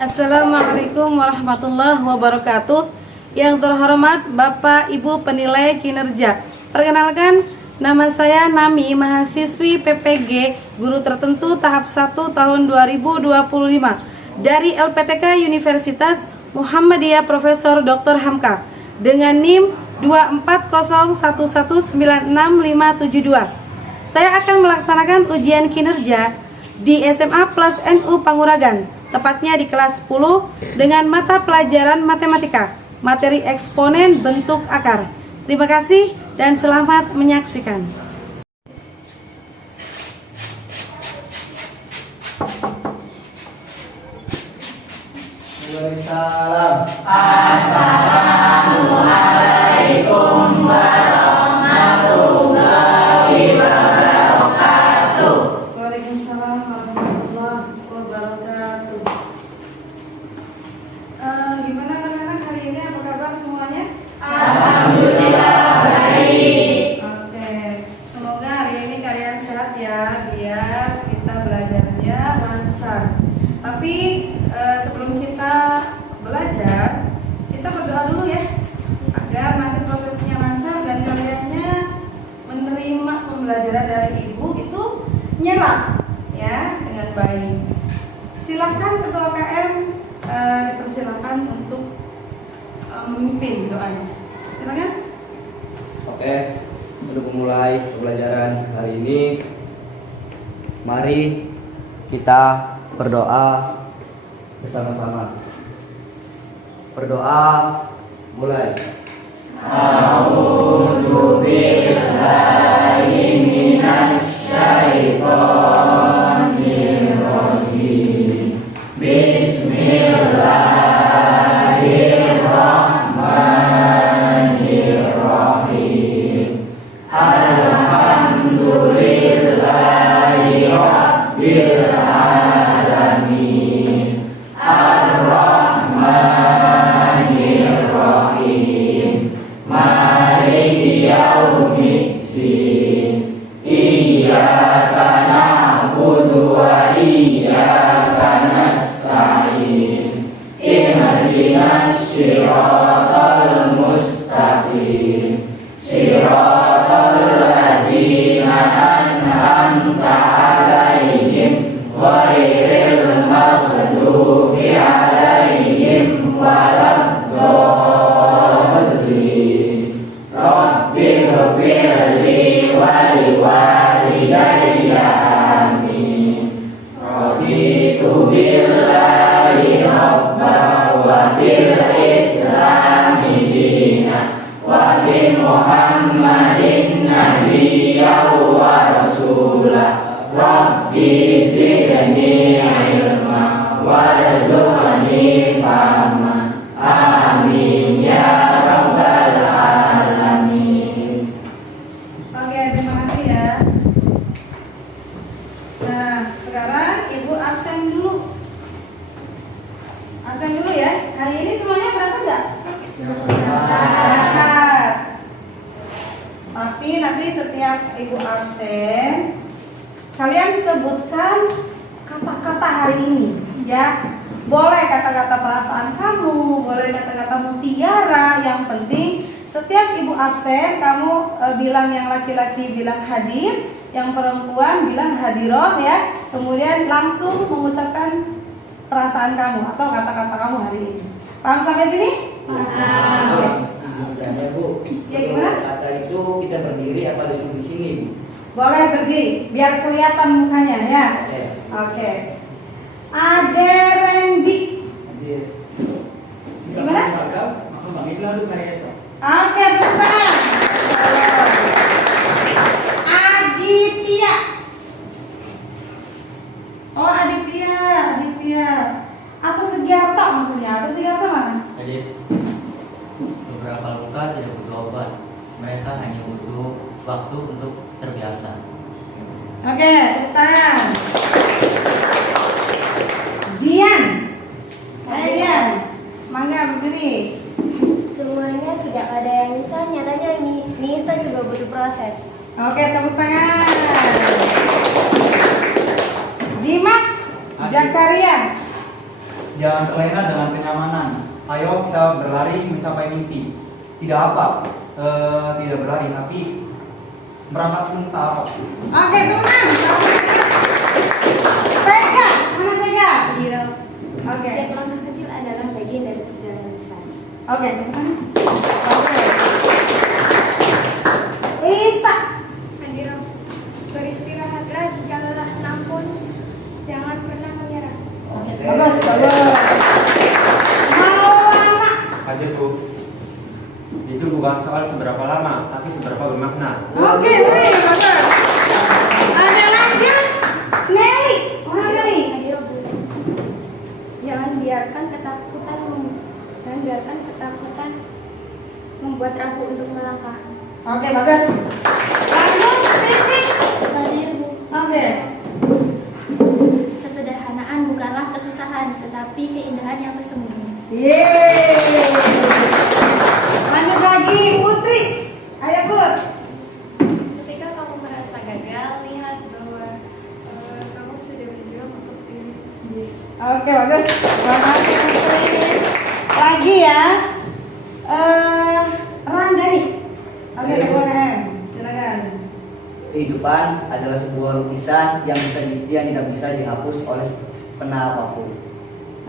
Assalamualaikum warahmatullahi wabarakatuh. Yang terhormat Bapak Ibu penilai kinerja, perkenalkan, nama saya Nami, mahasiswi PPG Guru Tertentu tahap 1 tahun 2025 dari LPTK Universitas Muhammadiyah Profesor Dr. Hamka dengan NIM 24011966572. Saya akan melaksanakan ujian kinerja di SMA Plus NU Panguragan, tepatnya di kelas 10 dengan mata pelajaran matematika, materi eksponen bentuk akar. Terima kasih dan selamat menyaksikan. Waalaikumsalam. Assalamualaikum warahmatullahi wabarakatuh. Waalaikumsalam warahmatullahi wabarakatuh. Gimana anak-anak hari ini, apa kabar semuanya? Alhamdulillah baik. Oke, semoga hari ini kalian sehat ya, biar kita belajarnya lancar. Tapi sebelum kita belajar, kita berdoa dulu ya, agar nanti prosesnya lancar dan kaliannya menerima pembelajaran dari ibu itu nyerap ya dengan baik. Silahkan ketua KM dipersilakan untuk memimpin doanya. Silakan. Oke, untuk memulai pembelajaran hari ini, mari kita berdoa bersama-sama. Berdoa mulai. A'udzu billahi minasyaitonir rajim. Bismillahirrahmanirrahim. Alhamdulillahi rabbil alamin. Ar-Rahmanir-Rahim. Maliki yaumiddin. Iyyaka na'budu wa iyyaka nasta'in. Ihdinas siratal mustaqim. Siratal ladzina an'amta 'alaihim ghairil maghdubi 'alaihim waladdallin. Rabbighfirli wa liwalidayya amin. Raditu billahi rabban wa bil islami dinan wa bi Muhammadin nabiyyan wa rasulah. Rabbi zidni ilma warzuqni fahma. Amin ya rabbal alamin. Oke, terima kasih ya. Nah, sekarang ibu absen dulu. Absen dulu ya. Hari ini semuanya berangkat nggak? Berangkat. Tapi nanti setiap ibu absen, kalian sebutkan kata-kata hari ini ya. Boleh kata-kata perasaan kamu, boleh kata-kata mutiara. Yang penting setiap ibu absen kamu bilang, yang laki-laki bilang hadir, yang perempuan bilang hadiroh ya. Kemudian langsung mengucapkan perasaan kamu atau kata-kata kamu hari ini. Paham sampai sini? Paham. Ya, Bu. Ya, gimana? Kata itu kita berdiri apa duduk di sini, Bu? Boleh berdiri, biar kelihatan mukanya ya. Oke. Oke. Ade Rendi. Gimana? Oke, teman. Aditya. Oh, Aditya. Atau Segiarto maksudnya. Atau Segiarto mana? Jadi beberapa luka tidak butuh obat, mereka hanya butuh waktu untuk terbiasa. Oke, tangan. Dian. Ayo Dian. Semangat berdiri. Semuanya tidak ada yang instan, nyatanya mie instan juga butuh proses. Oke, tepuk tangan. Dimas Zakaria. Jangan terlena dengan kenyamanan. Ayo kita berlari mencapai mimpi. Tidak apa, tidak berlari, tapi berangkat pun tak apa. Oke, teman. Vega, mana Vega? Adira. Oke. Setiap langkah kecil adalah bagian dari perjalanan besar. Oke, teman. Oke. Lisa. Adira. Beristirahatlah jika lelah, namun jangan pernah menyerah. Bagus, bagus. Maulana. Hadir Bu. Itu bukan soal seberapa lama, tapi seberapa bermakna. Oke, wih, bagus. Ada lagi? Nelly. Mana Nelly? Adira, Bu. Jangan biarkan ketakutan membuat ragu untuk melangkah. Oke, bagus. Lanjut, Pipik. Adira, Bu. Oke. Kesederhanaan bukanlah kesusahan, tetapi keindahan yang tersembunyi. Yeay. Lanjut lagi, Putri. Ayo, Put. Ketika kamu merasa gagal, lihat bahwa kamu sudah berjuang untuk diri sendiri. Oke, bagus. Selamat, Putri. Lagi ya. Rangga nih. Oke, teman. Silakan. Kehidupan adalah sebuah lukisan yang tidak bisa dihapus oleh pena apapun.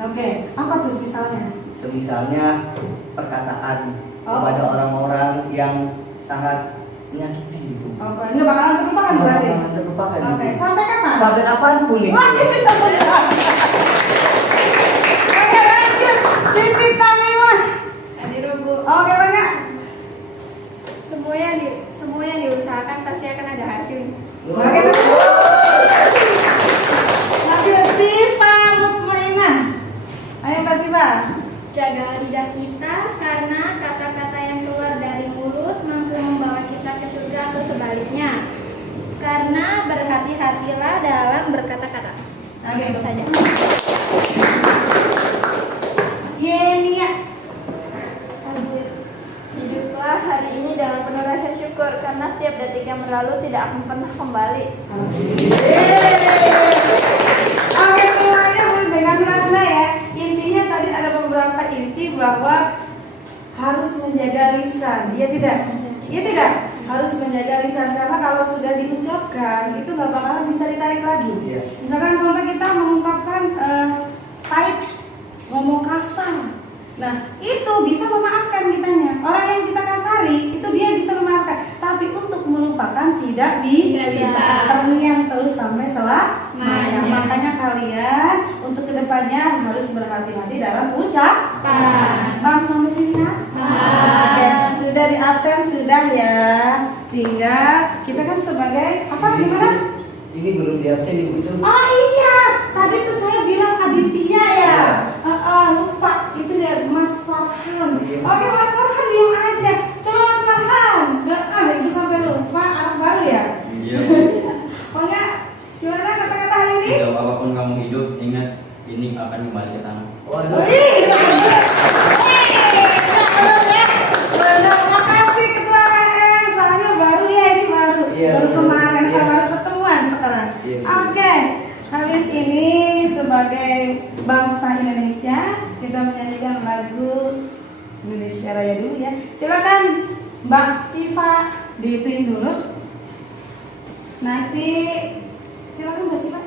Oke, apa tuh misalnya? Semisalnya perkataan kepada orang-orang yang sangat menyakiti itu. Oke, ini bakalan terlupakan berarti. Bakalan terlupakan Oke, itu. sampai kapan? Sampai kapanpun itu. Wah, kita berdoa. Oke, lanjut. Siti Tamimah. Adira, Bu. Oke, Bangga. Semua yang diusahakan pasti akan ada hasil. Oke, teman. Lanjut, Siva Mutmainah. Ayo, Mbak Siva. Jaga lidah kita karena kata-kata yang keluar dari mulut mampu membawa kita ke surga atau sebaliknya. Karena berhati-hatilah dalam berkata-kata. Oke, Itu saja. Yenia. Hiduplah hari ini dengan penuh rasa syukur karena setiap detik yang berlalu tidak akan pernah kembali. Oke, semuanya dengan makna ya. Intinya tadi ada beberapa inti bahwa harus menjaga lisan. Iya tidak? Iya tidak? Harus menjaga lisan karena kalau sudah diucapkan itu nggak bakalan bisa ditarik lagi. Iya. Misalkan contoh kita mengungkapkan pahit, ngomong kasar. Nah, itu bisa memaafkan kitanya. Orang yang kita kasari itu dia bisa memaafkan, tapi untuk melupakan tidak bisa. Terngiang terus sampai selamanya. Makanya kalian untuk kedepannya harus berhati-hati dalam ucapan. Bang, sampai sini ya? Oke, sudah di absen sudah ya. Tinggal kita kan sebagai apa gimana? Ini belum di absen Ibu itu. Oh iya, tadi tuh saya bilang Aditya ya. Lupa itu ya Mas Farhan. Oke, Mas Farhan diam aja. Coba Mas Farhan. Ibu sampai lupa anak baru ya. Iya. Pokoknya gimana kata-kata hari ini? Sejauh apapun kamu hidup, ingat ini akan kembali ke tanah. Waduh. Wih, bagus. Benar ya. Benar. Makasih Ketua KM. Soalnya baru ya ini baru. Iya, Baru benar. kemarin Iya. baru pertemuan sekarang. Iya. Oke. Habis ini sebagai bangsa Indonesia kita menyanyikan lagu Indonesia Raya dulu ya. Silakan Mbak Siva dituin dulu. Nanti silakan Mbak Siva.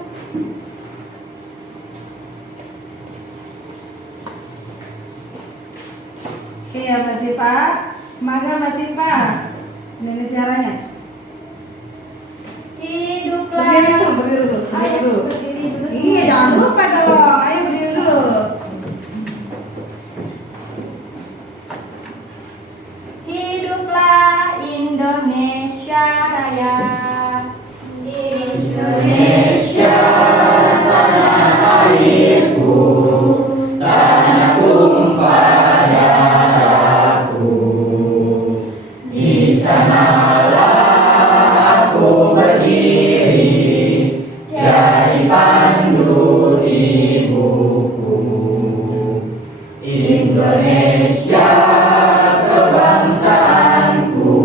Iya Mbak Siva. Maka Mbak Siva Indonesia Raya. Hiduplah. Berdiri dulu. Ayo berdiri dulu. Iya, jangan lupa dong. Ayo berdiri dulu. Hiduplah Indonesia Raya. Indonesia tanah airku, tanah tumpah darahku. Di sanalah aku berdiri, jadi pandu ibuku. Indonesia kebangsaanku,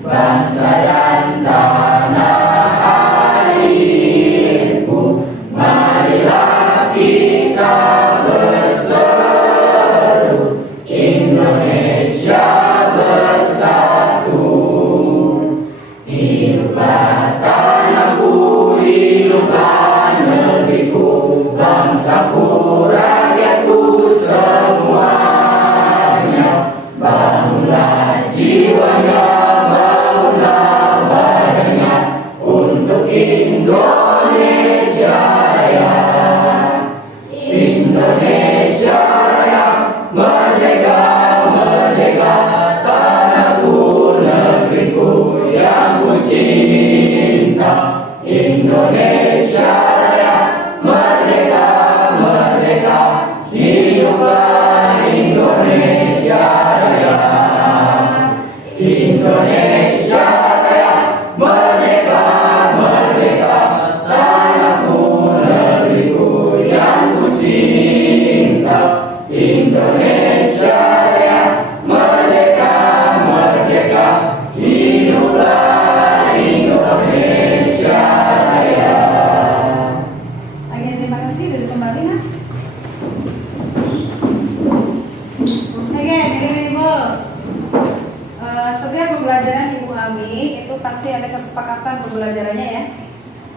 bangsa dan tanah air. pasti ada kesepakatan pembelajarannya ya.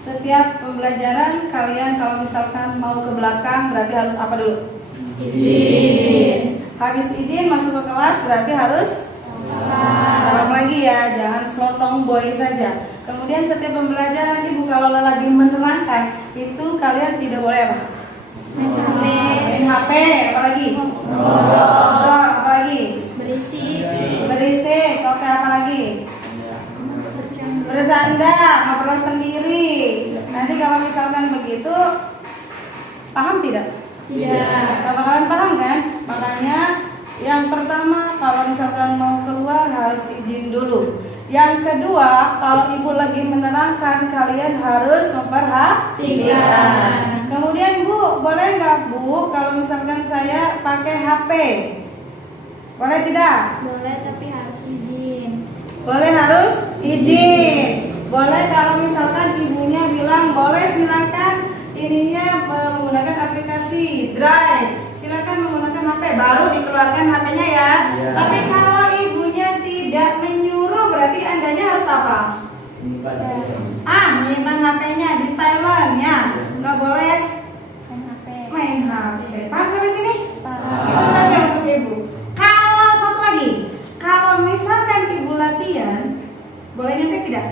Setiap pembelajaran kalian kalau misalkan mau ke belakang berarti harus apa dulu? Izin. Habis izin masuk ke kelas berarti harus salam lagi ya, jangan selotong boy saja. Kemudian setiap pembelajaran ibu kalau lagi menerangkan itu kalian tidak boleh apa? Main HP, apalagi? Ngobrol, apalagi? Berisik, oke, apalagi? Bercanda, ngobrol sendiri. Nanti kalau misalkan begitu, paham tidak? Tidak. Kalau kalian paham kan? Makanya yang pertama kalau misalkan mau keluar harus izin dulu. Yang kedua, kalau ibu lagi menerangkan kalian harus memperhatikan. Kemudian Bu, boleh nggak Bu kalau misalkan saya pakai HP? Boleh tidak? Boleh, tapi harus izin. Boleh harus izin. Boleh kalau misalkan ibunya bilang boleh, silakan ininya menggunakan aplikasi Drive. Silakan menggunakan HP, baru dikeluarkan HP-nya ya. Ya. Tapi kalau ibunya tidak menyuruh berarti andanya harus apa? Menyimpan HP-nya di silent ya. Nggak boleh Main HP. main HP. Paham sampai sini? Paham. Itu saja untuk ibu. Kalau satu lagi, kalau misalkan ibu latihan, boleh nyontek tidak?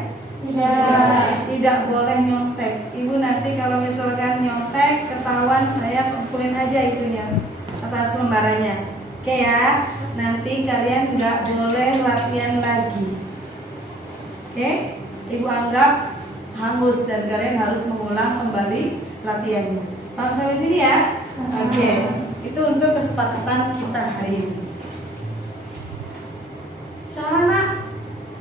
Tidak. Tidak boleh nyontek. Ibu nanti kalau misalkan nyontek ketahuan, saya kumpulin aja itunya atas lembarannya. Oke ya. Nanti kalian nggak boleh latihan lagi. Oke? Ibu anggap hangus dan kalian harus mengulang kembali latihannya. Paham sampai sini ya? Oke. Itu untuk kesepakatan kita hari ini. Soalnya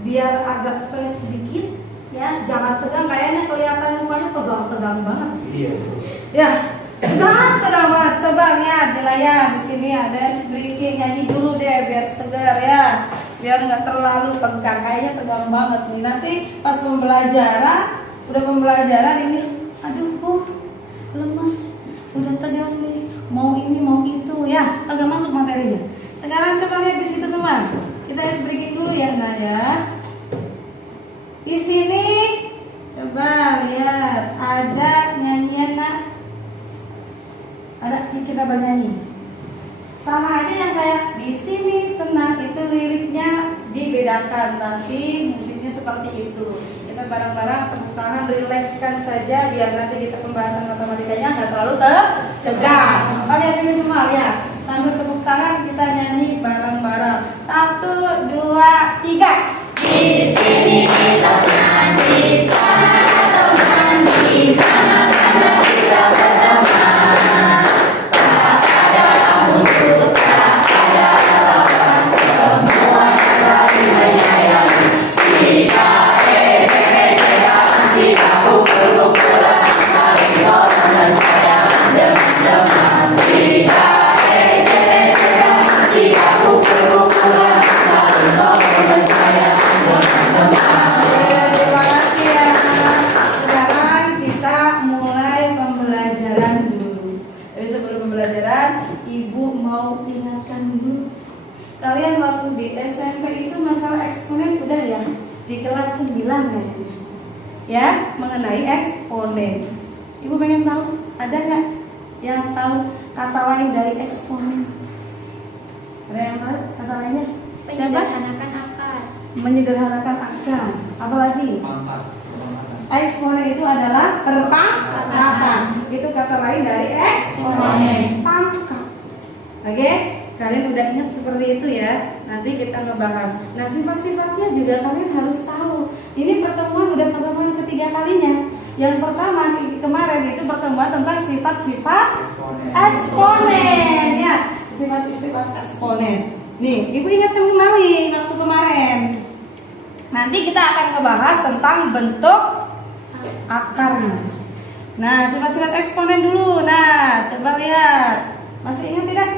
biar agak fresh sedikit ya, jangan tegang, kayaknya kelihatan mukanya tegang-tegang banget. Iya. Ya, tegang banget. Coba lihat di layar, di sini ada speaking, nyanyi dulu deh biar segar ya, biar nggak terlalu tegang. Kayaknya tegang banget nih. Nanti pas pembelajaran ini, aduh Bu, lemes, udah tegang nih, mau ini mau itu ya, agak masuk materinya. Sekarang coba lihat di situ semua. Kita speaking dulu ya, Nah ya. Di sini coba lihat ada nyanyian Nak. Ada, kita bernyanyi. Sama aja yang kayak di sini senang, itu liriknya dibedakan tapi musiknya seperti itu. Kita bareng-bareng tepuk tangan, rilekskan saja biar nanti kita pembahasan matematikanya nggak terlalu tegang. Oke, sini semua ya. Sambil tepuk tangan kita nyanyi bareng-bareng. 1, 2, 3. Di sini teman, di sana teman, di mana-mana kita berteman. Tak ada musuh, tak ada lawan, semua saling menyayangi. Tidak ejek-ejekan, tidak pukul-pukulan, saling tolong dan sayang teman-teman. Tidak ejek-ejekan, tidak pukul-pukulan, saling tolong dan sayang. Terima kasih ya. Sekarang kita mulai pembelajaran dulu. Tapi sebelum pembelajaran, Ibu mau ingatkan dulu. Kalian waktu di SMP itu masalah eksponen udah ya? Di kelas 9 kayaknya. Ya, mengenai eksponen. Ibu pengen tahu, ada nggak yang tahu kata lain dari eksponen? Ada yang tahu kata lainnya? Siapa? Menyederhanakan akar. Menyederhanakan akar. Apalagi? Eksponen itu adalah perpangkatan. Itu kata lain dari eksponen. Pangkat. Oke? Kalian udah ingat seperti itu ya. Nanti kita ngebahas. Nah, sifat-sifatnya juga kalian harus tahu. Ini pertemuan ketiga kalinya. Yang pertama kemarin itu pertemuan tentang sifat-sifat eksponen ya. Sifat-sifat eksponen. Nih, Ibu ingatkan kembali waktu kemarin. Nanti kita akan ngebahas tentang bentuk akarnya. Nah, sifat-sifat eksponen dulu. Nah, coba lihat. Masih ingat tidak?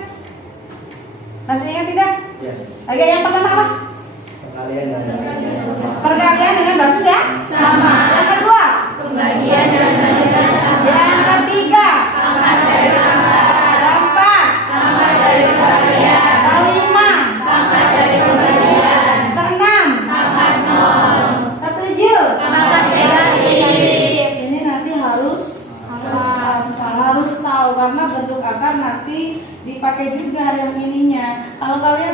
Masih ingat tidak? Yes. Oke, yang pertama apa? Perkalian dan basis Perkalian dengan basis ya? Sama. Yang kedua? Pembagian dan basis sama. Yang ketiga? Pangkat dari pangkat. Keempat? Pangkat dari pembagian. Kelima? Pangkat dari pembagian. Keenam? Pangkat 0. Ketujuh?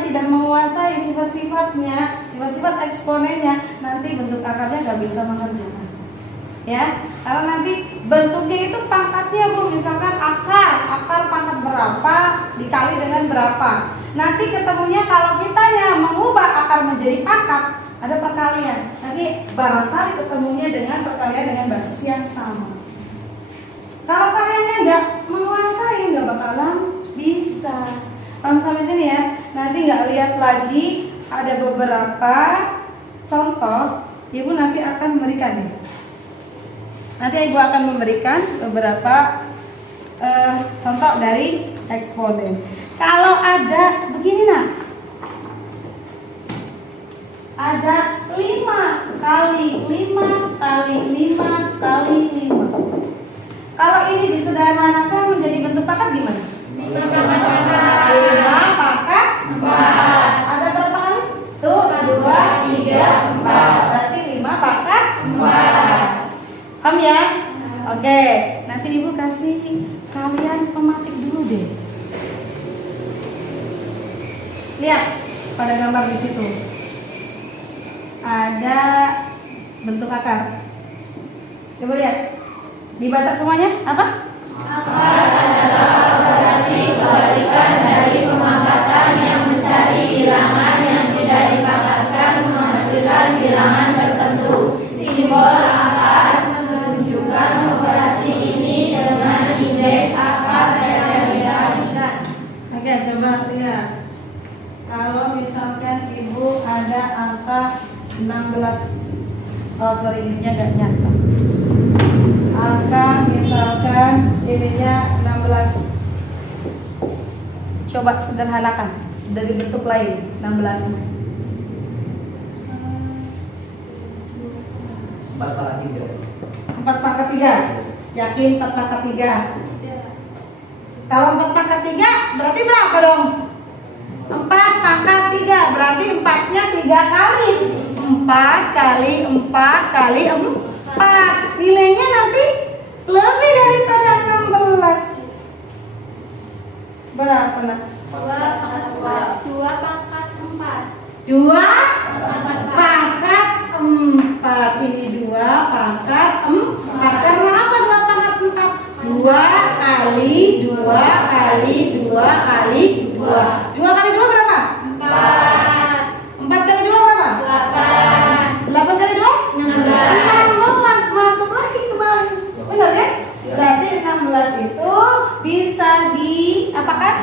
tidak menguasai sifat-sifatnya, sifat-sifat eksponennya, nanti bentuk akarnya nggak bisa mengerjakan. Ya, karena nanti bentuknya itu pangkatnya Bu, misalkan akar pangkat berapa dikali dengan berapa. Nanti ketemunya kalau kitanya mengubah akar menjadi pangkat, ada perkalian. Nanti barangkali ketemunya dengan perkalian dengan basis yang sama. Kalau kaliannya nggak menguasai, nggak bakalan bisa. Paham sampai sini ya? Nanti nggak lihat lagi, ada beberapa contoh. Ibu nanti akan memberikan ya. Nanti Ibu akan memberikan beberapa contoh dari eksponen. Kalau ada begini nak, ada 5 kali 5 kali 5 kali 5. Kalau ini disederhanakan menjadi bentuk pangkat gimana? 5 pangkat 4. Ada berapa kali? Tuh 2, 3, 4. Berarti 5 pangkat 4. Paham ya? Oke, nanti Ibu kasih kalian pematik dulu deh. Lihat pada gambar di situ. Ada bentuk akar. Coba lihat. Dibaca semuanya apa? Akar adalah operasi kebalikan dari pemangkatan yang mencari bilangan yang tidak dipangkatkan menghasilkan bilangan tertentu. Simbol akar menunjukkan operasi ini dengan indeks akar yang diberikan. Oke, coba lihat. Kalau misalkan Ibu ada angka 16. Oh, sorry, ininya gak nyata. Angka misalkan ininya 16. Coba sederhanakan dari bentuk lain 16. 4 pangkat 3. 4 pangkat 3. Yakin 4 pangkat 3? Kalau 4 pangkat 3 berarti berapa dong? 4 pangkat 3 berarti 4-nya 3 kali. 4 kali 4 kali 4. Nilainya nanti lebih daripada 16. Berapa nak? 2 pangkat 4. 2 pangkat 4. Ini 2 pangkat 4. Karena apa 2 pangkat 4? 2 kali 2 kali 2 kali 2. 2 kali 2 berapa? 4. 4 kali 2 berapa? 8. 8 kali 2? 16. Masuk lagi kembali. Benar kan? Berarti 16 itu bisa diapakan?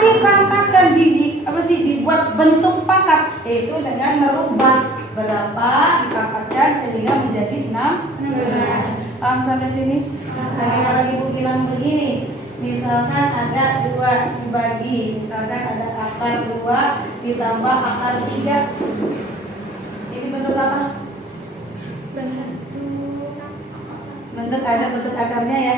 Dipangkatkan, dibuat bentuk pangkat, yaitu dengan merubah berapa dipangkatkan sehingga menjadi 16. Paham sampai sini? Kalau Ibu bilang begini, misalkan ada 2 dibagi, misalkan ada akar 2 ditambah akar 3. Ini bentuk apa? Ada bentuk akarnya ya?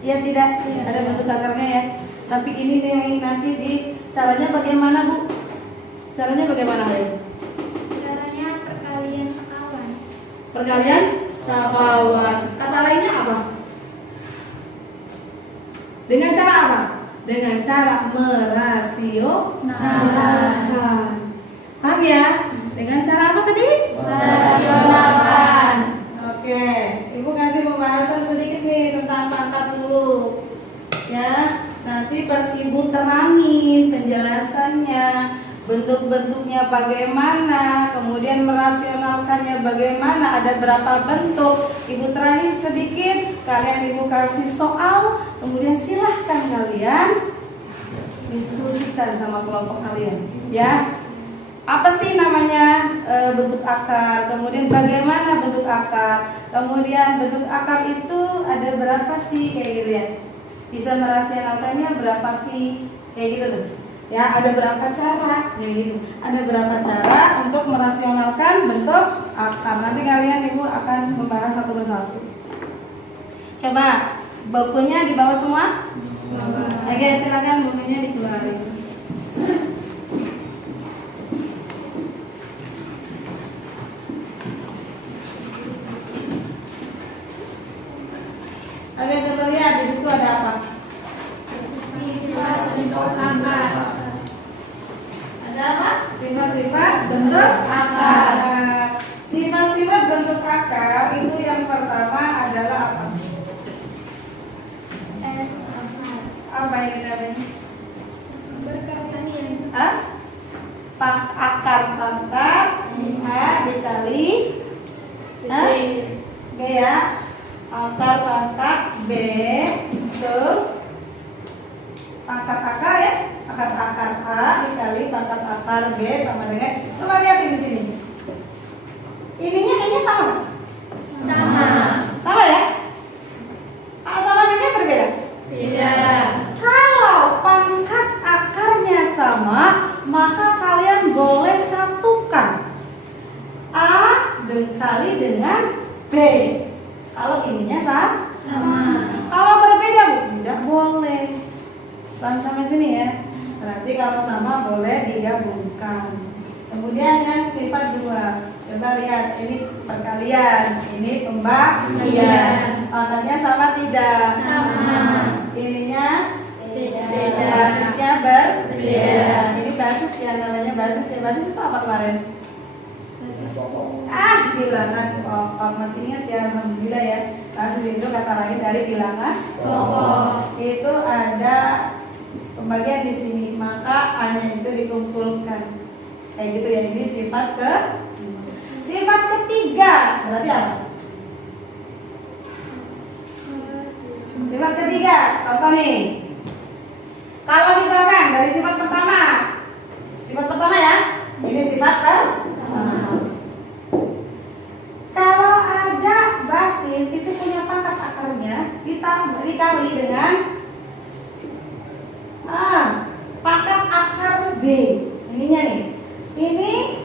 Iya tidak? Ada bentuk akarnya ya? Tapi ini nih yang nanti di caranya bagaimana Bu? Caranya bagaimana ya? Caranya perkalian sekawan. Perkalian sekawan. Kata lainnya apa? Dengan cara apa? Dengan cara merasionalkan. Paham ya? Dengan cara apa tadi? Merasionalkan. Oke, Ibu kasih pembahasan sedikit nih tentang pangkat dulu. Ya, nanti pas Ibu terangin penjelasannya, bentuk-bentuknya bagaimana, kemudian merasionalkannya bagaimana, ada berapa bentuk, Ibu terangin sedikit, kalian Ibu kasih soal, kemudian silahkan kalian diskusikan sama kelompok kalian, ya. Apa sih namanya bentuk akar, kemudian bagaimana bentuk akar, kemudian bentuk akar itu ada berapa sih, kayak gitu ya. Bisa merasionalkannya berapa sih, kayak gitu tuh. Ya, ada berapa cara, kayak gitu. Ada berapa cara untuk merasionalkan bentuk akar. Nanti kalian Ibu akan membahas satu persatu. Coba bukunya dibawa semua? Oke, silakan bukunya dikeluarin. Oke, coba lihat di situ ada apa? Sifat bentuk akar. Ada apa? Sifat-sifat bentuk akar. Sifat-sifat bentuk akar itu yang pertama adalah apa? Apa ini namanya? Hah? Akar pangkat A dikali B ya. Akar pangkat B itu pangkat akar ya. Pangkat akar A dikali pangkat akar B sama dengan, coba lihat di sini. Ini sama. Sama ya? A sama B-nya berbeda? Beda. Kalau pangkat akarnya sama, maka kalian boleh satukan A dikali dengan B. Kalau ininya sama. Kalau berbeda, Bu, tidak boleh. Paham sampai sini ya? Berarti kalau sama boleh digabungkan. Kemudian yang sifat 2. Coba lihat, ini perkalian, ini pembagian. Pangkatnya sama tidak? Sama. Ininya Beda. basisnya berbeda. Beda. Ini basis yang namanya basis ya. Basis itu apa kemarin? Pokok. Bilangan pokok. Masih ingat ya? Alhamdulillah ya. Basis itu kata lain dari bilangan Pokok. itu ada pembagian di sini, maka A-nya itu dikumpulkan. Kayak gitu ya. Ini sifat sifat ketiga berarti apa? Sifat ketiga, contoh nih. Kalau misalkan dari sifat pertama ya, ini sifat pertama. Kalau ada basis itu punya pangkat akarnya dikali dengan pangkat akar B. Ininya nih. Ini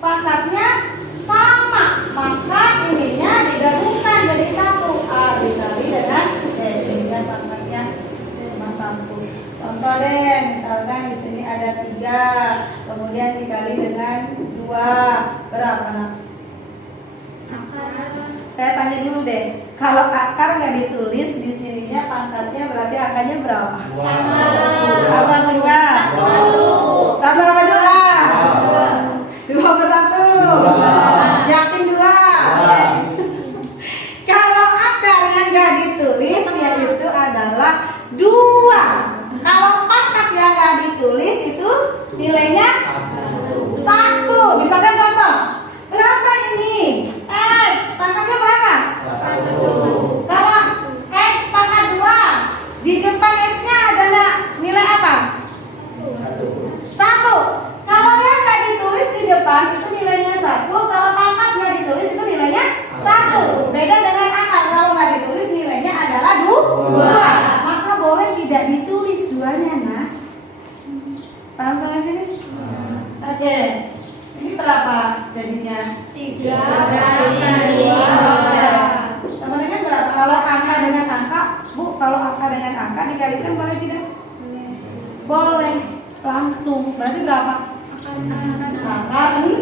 pangkatnya sama, maka ininya digabungkan jadi satu. A dikali dengan B. Ininya pangkatnya cuma satu. Contoh deh, misalkan di sini ada 3, kemudian dikali dengan 2, berapa nak? Saya tanya dulu deh, kalau akar nggak ditulis di sininya pangkatnya berarti akarnya berapa? Sama. 1 apa 2? 1 apa 2? 2 apa 1? Yakin 2? Kalau akar yang nggak ditulis yaitu adalah 2. Kalau pangkat yang nggak ditulis itu nilainya 1. Misalkan contoh, berapa ini? X pangkatnya berapa? 1. Kalau X pangkat 2, di depan X-nya ada nilai apa? 1. Kalau yang nggak ditulis di depan itu nilainya 1. Kalau pangkat nggak ditulis itu nilainya 1. Beda dengan akar, kalau nggak ditulis nilainya adalah 2. Maka boleh tidak ditulis 2-nya, nah. Paham sampai sini? Oke. Ini berapa jadinya? 3 kali 2. Sama dengan berapa? Kalau angka dengan angka, Bu, kalau angka dengan angka dikalikan boleh tidak? Boleh. Langsung. Berarti berapa? Akar 6.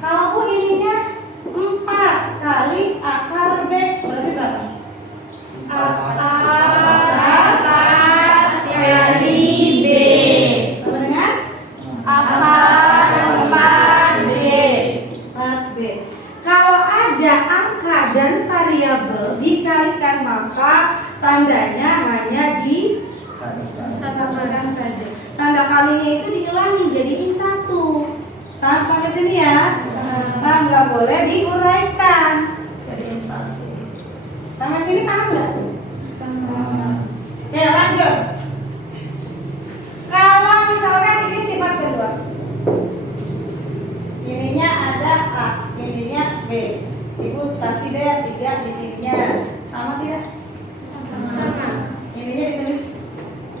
Kalau Bu ininya 4 kali akar B, berarti berapa? Akar 4 kali B. Sama dengan Akar 4B. 4B. Kalau ada angka dan variabel dikalikan, maka tandanya hanya disamakan saja. Tanda kalinya itu diulangi jadiin 1. Paham sampai sini ya? Nah, nggak boleh diuraikan. Jadiin 1. Sampai sini paham nggak? Oke, lanjut. Kalau misalkan ini sifat kedua, ininya ada A, ininya B. Ibu kasih deh 3 di sininya. Sama tidak? Ininya ditulis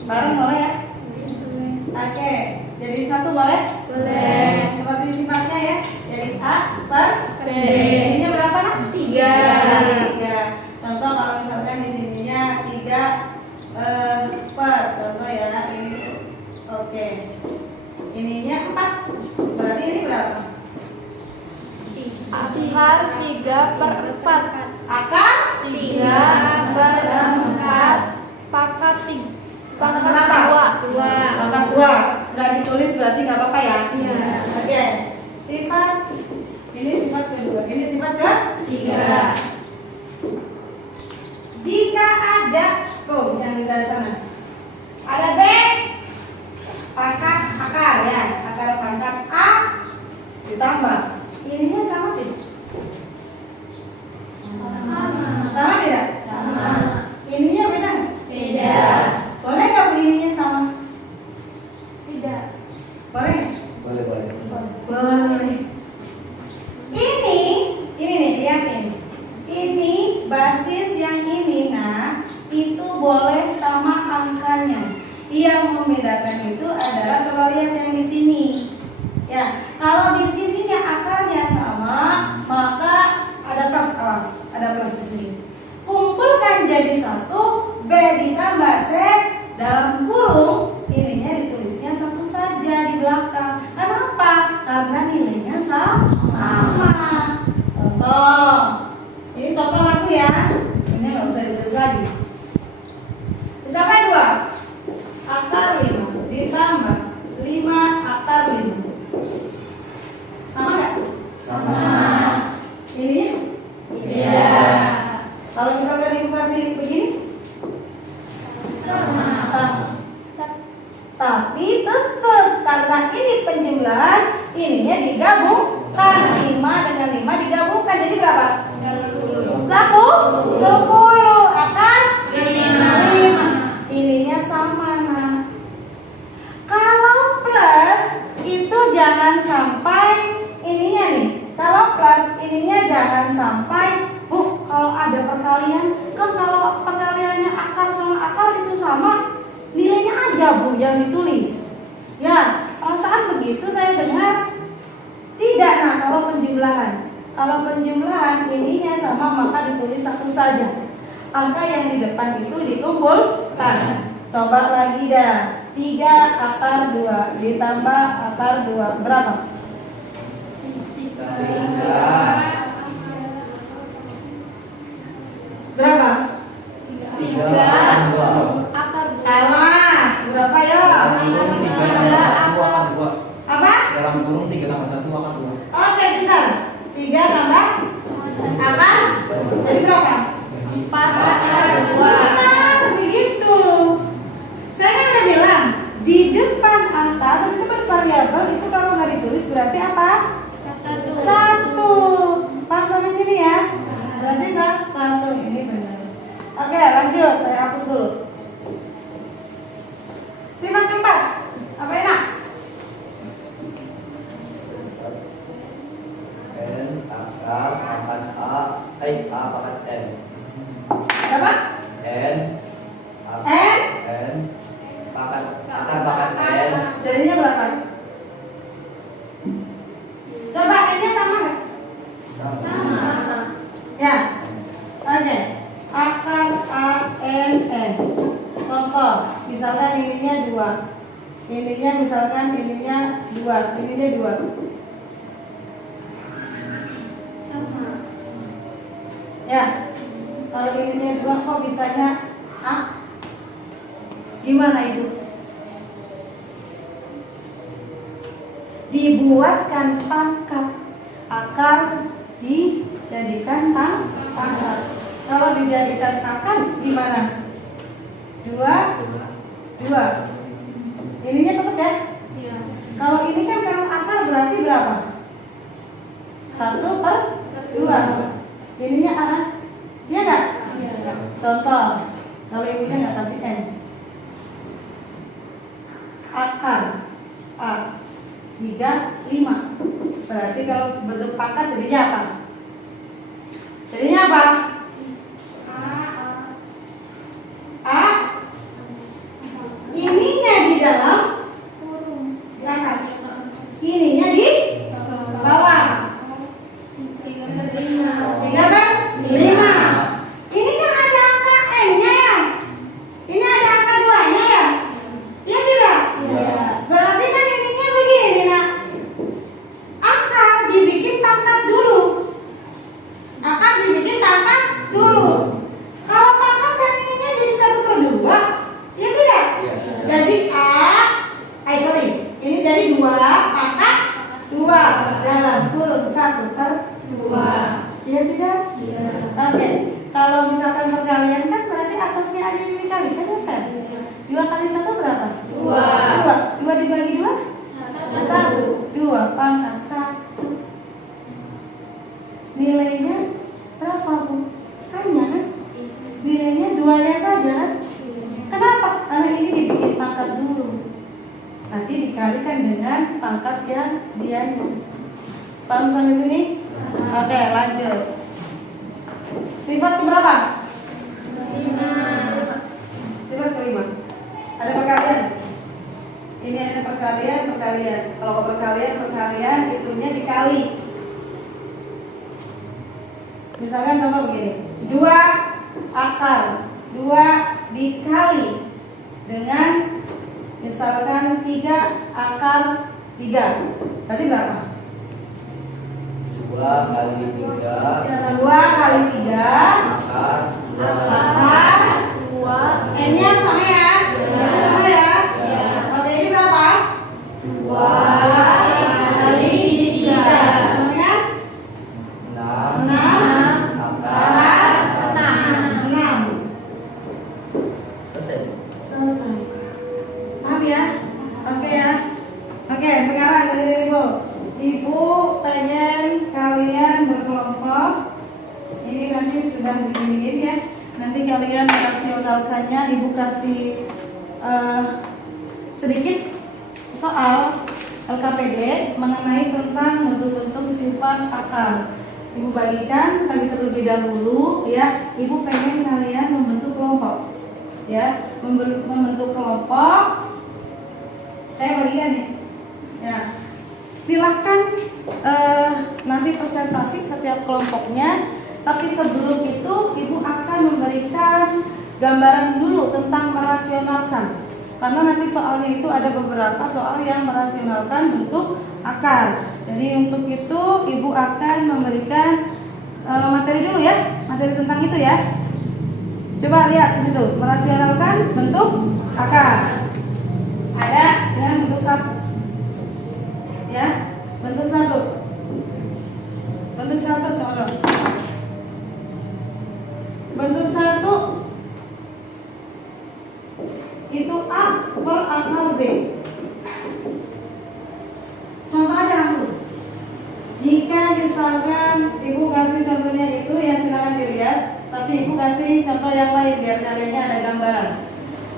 bareng boleh ya? Oke, jadi 1 boleh? Boleh. Seperti sifatnya ya. Jadi A per B. Ininya berapa nak? 3. 3. Contoh kalau misalkan di sininya 3 per, contoh ya ini. Oke. Ininya 4. Berarti ini berapa? Akar 3 per 4. Akar 3 per 4. Pangkat 3. Pangkat Pangkat berapa? 2. Pangkat 2. nggak ditulis berarti nggak apa-apa ya? Iya. Oke. Sifat ini sifat kedua, ini sifat ketiga. Jika ada yang di sana, ada B pangkat akar ya, akar pangkat A ditambah ininya sama tidak? Sama tidak? Sama. Ininya beda nggak? Beda. Boleh nggak Bu ininya sama? Tidak. Boleh nggak? Boleh, boleh. Boleh. Ini nih lihat ini. Ini basis yang ini, nah itu boleh sama angkanya. Yang membedakan itu adalah coba lihat yang di sini. Ya, kalau di sininya akarnya sama, maka ada plus, awas, ada plus di sini. Kumpulkan jadi satu, B ditambah C dalam kurung, ininya ditulisnya satu saja di belakang. Kenapa? Karena nilainya sama. Contoh, ini contoh langsung ya. Ini nggak usah ditulis lagi. Misalkan 2 akar 5 ditambah 5 akar 5. Sama nggak? Sama. Ini? Beda. Kalau misalkan ibu kasih begini? Sama. Tapi tetap karena ini penjumlahan, ininya digabungkan 5 dengan 5 digabungkan jadi berapa? 10 akan 5. Ininya sama nah. Kalau plus itu jangan sampai ininya nih. Kalau plus ininya jangan sampai kalau ada perkalian kan kalau perkaliannya akar sama akar itu sama nilainya aja Bu yang ditulis. Ya, perasaan begitu saya dengar. Tidak, nah kalau penjumlahan ininya sama maka ditulis satu saja. Angka yang di depan itu dikumpulkan. Coba lagi dah. 3 akar 2 ditambah akar 2 berapa? 3. Berapa? 3. Akar Salah. Berapa ya? Apa? Dalam kurung 3 tambah 1 akan 2. Oke, bentar. 3 tambah akar jadi berapa? 4 akar 2. Benar, begitu. Saya kan udah bilang di depan angka, di depan variabel itu kalau nggak ditulis berarti apa? 1. Paham sampai sini ya? Berarti 1. Ini benar. Oke, lanjut. Saya hapus dulu. Sifat keempat. Apa enak? N akar pangkat A pangkat N. Berapa? N pangkat akar pangkat N. Jadinya berapa? Coba N-nya sama nggak? Sama. Ya. Oke. Akar A N N. Contoh, misalkan ininya 2. Ininya misalkan ininya 2, ininya 2. Sama. Ya. Kalau ininya 2 kok bisanya A? Gimana itu? Dibuatkan pangkat. Akar dijadikan pangkat. Kalau dijadikan pangkat gimana? 2. Ininya tetap ya? Iya. Kalau ini kan kalau akar berarti berapa? 1/2. Ininya A kan? Iya nggak? Iya. Contoh, kalau ibunya nggak kasih N. Akar A 3, 5. Berarti kalau bentuk pangkat jadinya apa? Jadinya apa? A. Ininya di dalam di atas. Ininya di bawah. 3/5. Ini kan ada angka N-nya ya. Ini ada angka 2-nya ya. Iya tidak? Iya. Berarti kan ininya begini nak. Akar dibikin pangkat dulu. Kalau pangkat kan ininya jadi 1/2. Iya tidak? Iya. Jadi A, sorry. perkalian kan berarti atasnya aja yang dikali kan ya Sen? 2 kali 1 berapa? 2 dibagi 2? 1 2 pangkat 1. Nilainya berapa Bu? Hanya kan? Nilainya 2-nya saja kan? Kenapa? Karena ini dibikin pangkat dulu. Nanti dikalikan dengan pangkat yang dianya. Paham sampai sini? Oke, lanjut. Sifat keberapa? 5. Sifat kelima. Ada perkalian. Ini ada perkalian. Kalau perkalian itunya dikali. Misalkan contoh begini. 2 akar 2 dikali dengan misalkan 3 akar 3. Berarti berapa? 2 kali 3 2 kali 3 akar 2 N-nya sama ya? Sama ya? Oke, ini berapa? 2 kali 3 sama ya? 6 akar 6. selesai. Selesai. Paham ya? Oke ya. Oke, sekarang dari Ibu pengen kalian berkelompok. Ini nanti sudah diginiin ya. Nanti kalian merasionalkannya. Ibu kasih sedikit soal LKPD mengenai tentang bentuk-bentuk sifat akar. Ibu bagikan tapi terlebih dahulu ya. Ibu pengen kalian membentuk kelompok. Ya, membentuk kelompok. Saya bagikan nih. Ya. Silahkan nanti presentasi setiap kelompoknya. Tapi sebelum itu Ibu akan memberikan gambaran dulu tentang merasionalkan. Karena nanti soalnya itu ada beberapa soal yang merasionalkan bentuk akar. Jadi untuk itu Ibu akan memberikan materi dulu ya. Materi tentang itu ya. Coba lihat di situ, merasionalkan bentuk akar. Ada dengan bentuk 1. Ya, bentuk 1. Bentuk 1 contoh. Bentuk 1 itu A per akar B. Contoh aja langsung. Jika misalkan Ibu kasih contohnya itu ya silakan dilihat. Tapi Ibu kasih contoh yang lain biar kaliannya ada gambaran.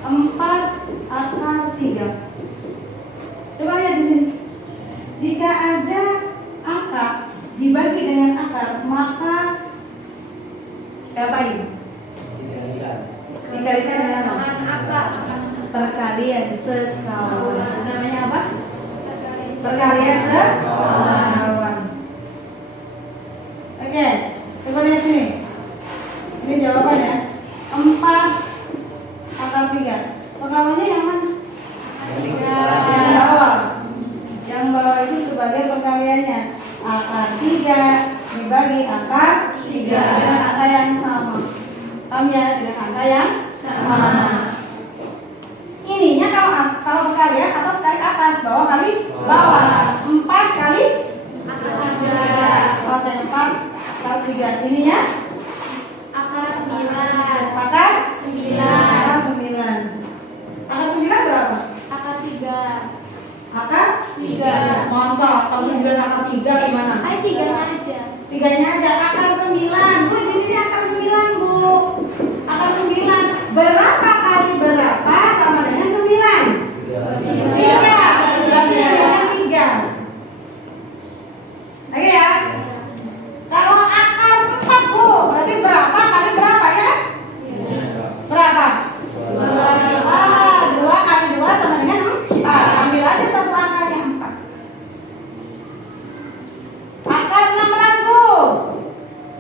4 akar 3. Coba lihat di sini. Jika ada angka dibagi dengan akar, maka diapain? Dikalikan dengan apa? Perkalian sekawan. Namanya apa? Perkalian sekawan. Oke, coba lihat sini. Ini jawabannya 4 akar 3. Sekawannya yang mana? Yang bawah. Yang bawah itu sebagai perkaliannya. Akar 3 dibagi akar 3 dengan angka yang sama. Paham ya? Dengan angka yang sama. Ininya kalau perkalian atas kali atas, bawah kali bawah. 4 kali akar 3. Oke, 4 kali 3. Ininya Akar 9. akar 9. Akar 9. Akar 9 berapa? Akar 3. Akar 3. Masa akar 9 akar 3 gimana? Ayo 3-nya aja. 3-nya aja. Akar 9. Bu, di sini akar 9, Bu. Akar 9 berapa kali berapa sama dengan 9? 3. Berarti ada 3. Oke ya? Kalau akar 4, Bu, berarti berapa kali berapa ya? Berapa? 2 kali 2 sama dengan 4. Ambil aja satu angkanya 4. Akar 16, Bu.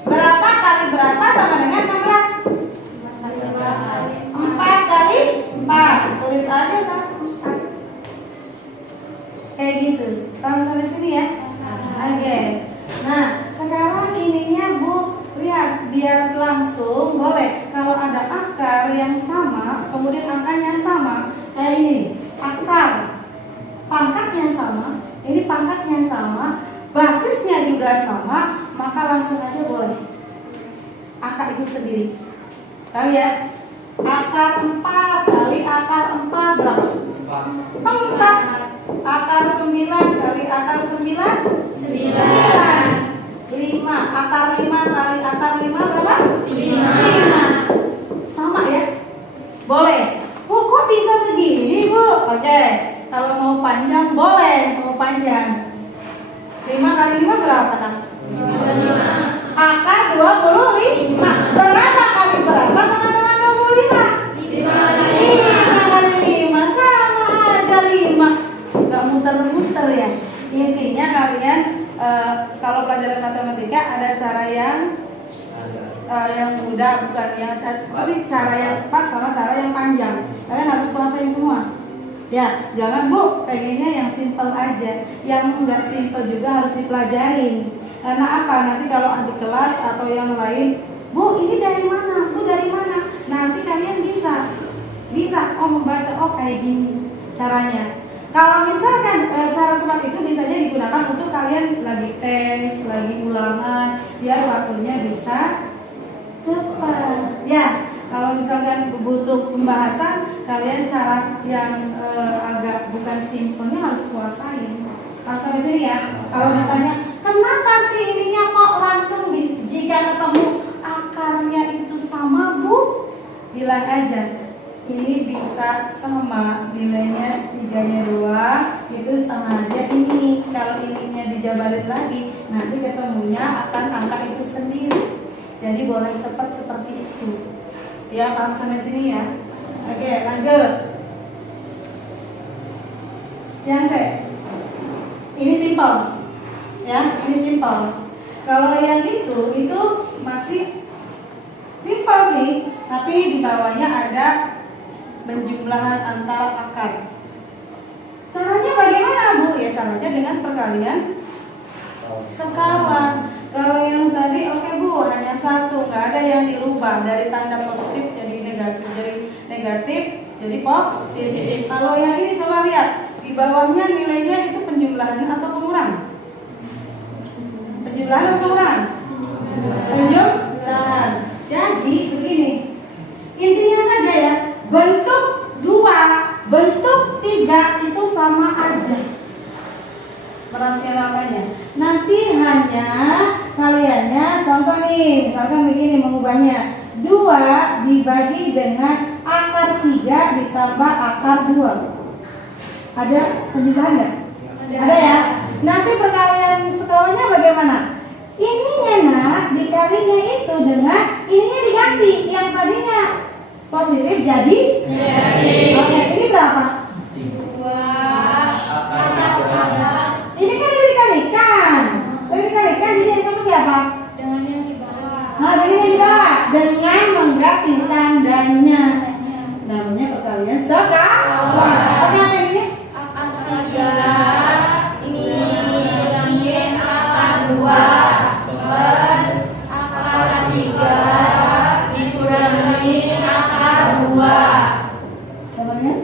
Berapa kali berapa sama dengan 16? 4 kali 4. Tulis aja 4. Kayak gitu. Paham sampai sini ya? Oke. Nah, sekarang ininya Bu, lihat biar langsung boleh. Kalau ada akar yang sama, kemudian angkanya sama, kayak ini. Akar pangkatnya sama, ini pangkatnya sama, basisnya juga sama, maka langsung aja boleh. Akar itu sendiri. Tahu ya? Akar 4 kali akar 4 berapa? 4. Akar 9 kali akar 9? 5. Akar 5 kali akar 5 berapa? 5. Sama ya? Boleh. Oh, kok bisa begini, Bu? Oke. Kalau mau panjang boleh, mau panjang. 5 kali 5 berapa, Nak? 25. Akar 25. Berapa kali berapa sama dengan 25? 5 kali 5 sama aja 5. Gak muter-muter ya. Intinya kalian kalau pelajaran matematika ada cara yang mudah, bukan yang cara yang cepat sama cara yang panjang. Kalian harus kuasain semua. Ya, jangan Bu, pengennya yang simple aja. Yang enggak simple juga harus dipelajarin. Karena apa? Nanti kalau adik kelas atau yang lain, Bu, ini dari mana? Bu, dari mana? Nanti kalian bisa membaca, oh kayak gini caranya. Kalau misalkan cara seperti itu biasanya digunakan untuk kalian lagi tes, lagi ulangan, biar waktunya bisa cepat. Ya, kalau misalkan butuh pembahasan, kalian cara yang agak bukan simpelnya harus kuasain. Sampai sini ya. Kalau ditanya, kenapa sih ininya kok langsung jika ketemu akarnya itu sama, Bu? Bilang aja, ini bisa sama, nilainya 3-nya doang, itu sama aja ini. Kalau ininya dijabarin lagi, nanti ketemunya akan angka itu sendiri. Jadi boleh cepat seperti itu. Ya, paham sampai sini ya. Oke, lanjut. Yang C. Ini simpel. Ya, ini simpel. Kalau yang itu masih simpel sih, tapi di bawahnya ada penjumlahan antara akar. Caranya bagaimana, Bu? Ya, caranya dengan perkalian sekawan. Kalau yang tadi oke, Bu, hanya 1, nggak ada yang dirubah dari tanda positif jadi negatif jadi positif. Kalau yang ini coba lihat di bawahnya nilainya itu penjumlahan atau pengurangan? Penjumlahan atau pengurangan? Penjumlahan. Jadi begini, intinya saja ya, bentuk 2, bentuk 3 itu sama aja merasionalkannya. Nanti hanya kaliannya contoh nih, misalkan begini mengubahnya, 2 dibagi dengan akar 3 ditambah akar 2. Ada penjumlahan nggak? Ada ya. Nanti perkalian sekolahnya bagaimana? Ininya nak dikalinya itu dengan ininya diganti, yang tadinya positif jadi negatif. Oke, ini berapa? 2. Ini kan udah dikalikan. Jadi sama siapa? Dengan yang di bawah. Nah, dengan yang di bawah dengan mengganti tandanya. Namanya perkalian sekawan. Oke, apa ini? Akar 3 nilai akar 2 per akar 3 dikurangi akar 2. Samanya?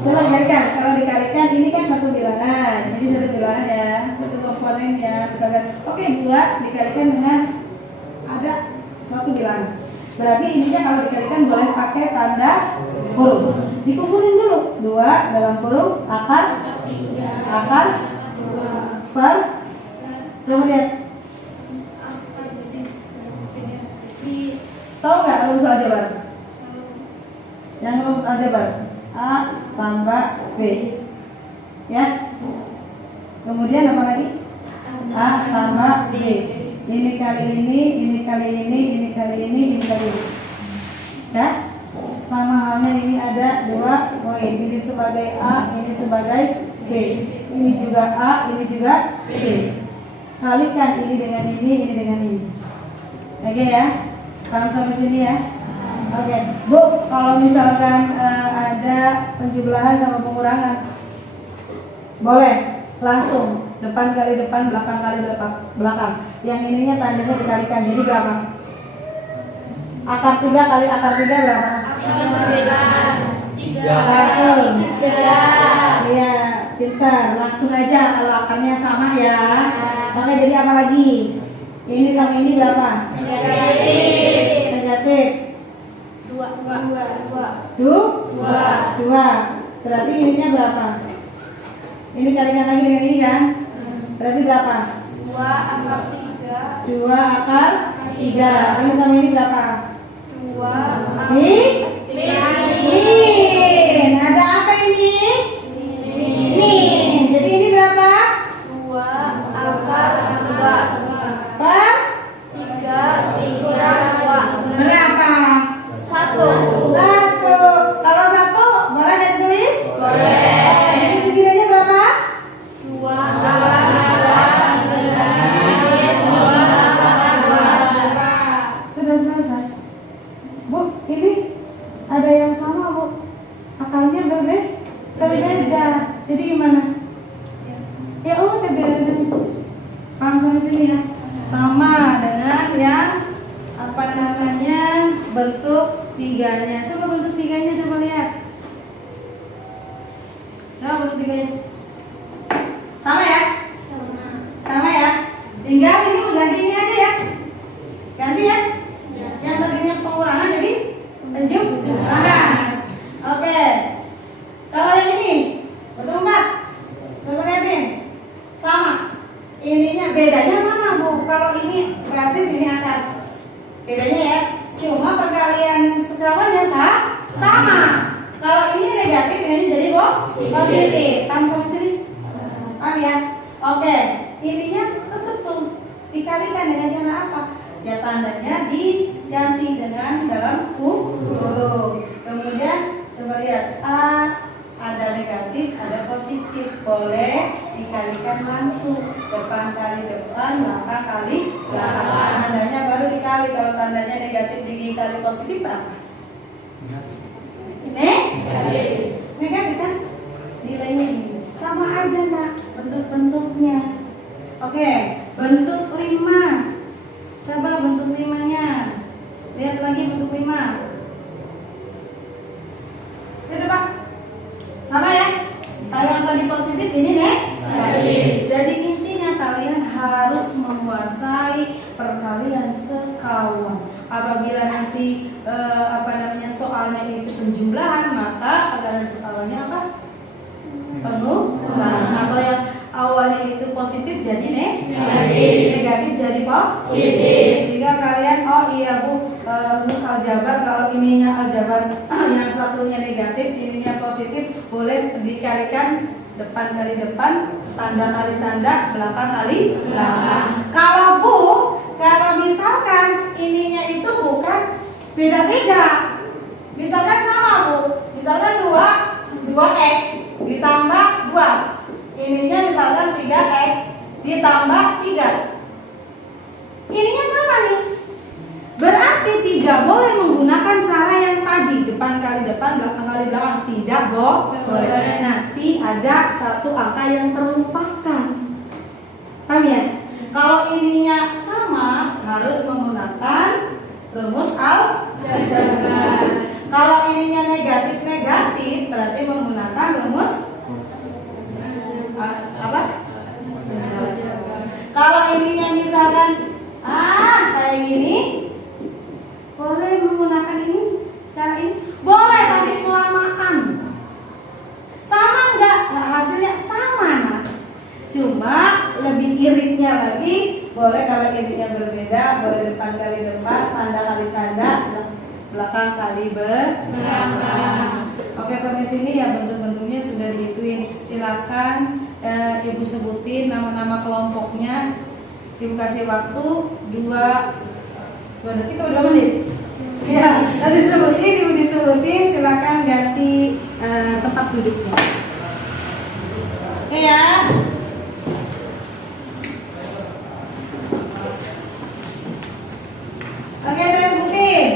Coba dikalikan. Kalau dikalikan ini kan satu bilangan. Jadi satu bilangan ya, satu komponen ya. Misalkan, oke 2 dikalikan dengan ada satu bilangan. Berarti ininya kalau dikalikan boleh pakai tanda huruf. Dikumpulin dulu. 2 dalam kurung akar 2 per. Coba lihat. Tahu nggak rumus aljabar? Yang rumus aljabar A tambah B, ya. Kemudian apa lagi? A tambah B. Ini kali ini, ini kali ini, ini kali ini, ini kali ini. Ya. Sama halnya ini ada 2 poin. Ini sebagai A, ini sebagai B. Ini juga A, ini juga B. Kalikan ini dengan ini dengan ini. Oke ya. Paham sampai sini ya? Oke, Bu, kalau misalkan ada penjumlahan sama pengurangan, boleh langsung depan kali depan, belakang kali belakang. Yang ininya tandanya dikalikan, jadi berapa? Akar 3 kali akar 3 berapa? 3. Langsung. Iya, pintar. Langsung aja kalau akarnya sama ya. Oke, jadi apa lagi? Ini sama ini berapa? Negatif. Dua. Dua. Berarti ininya berapa? Ini kalikan lagi dengan ini kan? Berarti berapa? 2 akar 3. Ini sama ini berapa? 2 Min. Ada apa ini? Min. Jadi ini berapa? 2 akar 2 Per 3 berapa? 1 Kalau 1 boleh nggak ditulis? Boleh. Jadi segininya berapa? 2 akar 2 Sudah selesai. Bu, ini ada yang sama, Bu. Akarnya berbeda. Jadi gimana? Ya udah beda. Paham sampai sini ya? Sama dengan yang apa namanya bentuk tiganya. Coba bentuk tiganya coba lihat. Coba bentuk tiganya. Sama ya? Sama ya? Tinggal ini mengganti ini aja ya. Ganti ya? Yang tadinya pengurangan jadi penjumlahan. Oke. Kalau yang ini bentuk 4. Coba lihatin. Sama. Ininya bedanya mana, Bu? Kalau ini basis, ini akar. Bedanya ya. Cuma perkalian sekawannya sama. Kalau ini negatif, ini jadi positif. Paham sampai sini? Paham ya? Oke. Ininya tetap tuh dikalikan dengan cara apa? Ya tandanya diganti dengan dalam huruf. Kemudian coba lihat A ada negatif, ada positif. Boleh dikalikan langsung. Depan kali depan, belakang kali belakang. Tandanya baru dikali. Kalau tandanya negatif dikali positif apa? Negatif kan? Nilainya ini. Sama aja nak bentuk-bentuknya. Oke, bentuk 5. Coba bentuk 5-nya. Lihat lagi bentuk 5. Itu Pak. Sama ya? Kalau yang tadi positif ini negatif. Jadi intinya kalian harus menguasai perkalian sekawan. Apabila nanti soalnya itu penjumlahan, maka perkalian sekawannya apa? Pengurangan. Atau yang awalnya itu positif jadi negatif jadi positif. Jika kalian rumus aljabar, kalau ininya aljabar yang satunya negatif, ininya positif, boleh dikalikan depan kali depan, tanda kali tanda, belakang kali belakang. Kalau misalkan ininya itu bukan beda-beda, misalkan sama Bu, misalkan 2x ditambah 2, ininya misalkan 3x ditambah 3, ininya sama nih, berarti tidak boleh menggunakan cara yang tadi, depan kali depan, belakang kali belakang, tidak boleh. Nanti ada satu angka yang terlupakan. Paham ya? Kalau ininya sama, harus menggunakan rumus aljabar. Kalau ininya negatif, berarti menggunakan rumus apa? Kalau ininya misalkan kayak gini, boleh menggunakan ini, cara ini boleh, tapi kelamaan. Sama enggak? Nah, hasilnya sama nah. Cuma lebih iritnya lagi, boleh kalau ininya berbeda, boleh depan kali depan, tanda kali tanda, belakang kali belakang. Oke, sampai sini ya bentuk-bentuknya sudah dihituin. Silakan Ibu sebutin nama-nama kelompoknya. Ibu kasih waktu 2 detik atau 2 menit. Ya, nanti Ibu disebutin, silakan ganti tempat duduknya. Oke ya. Oke, saya sebutin.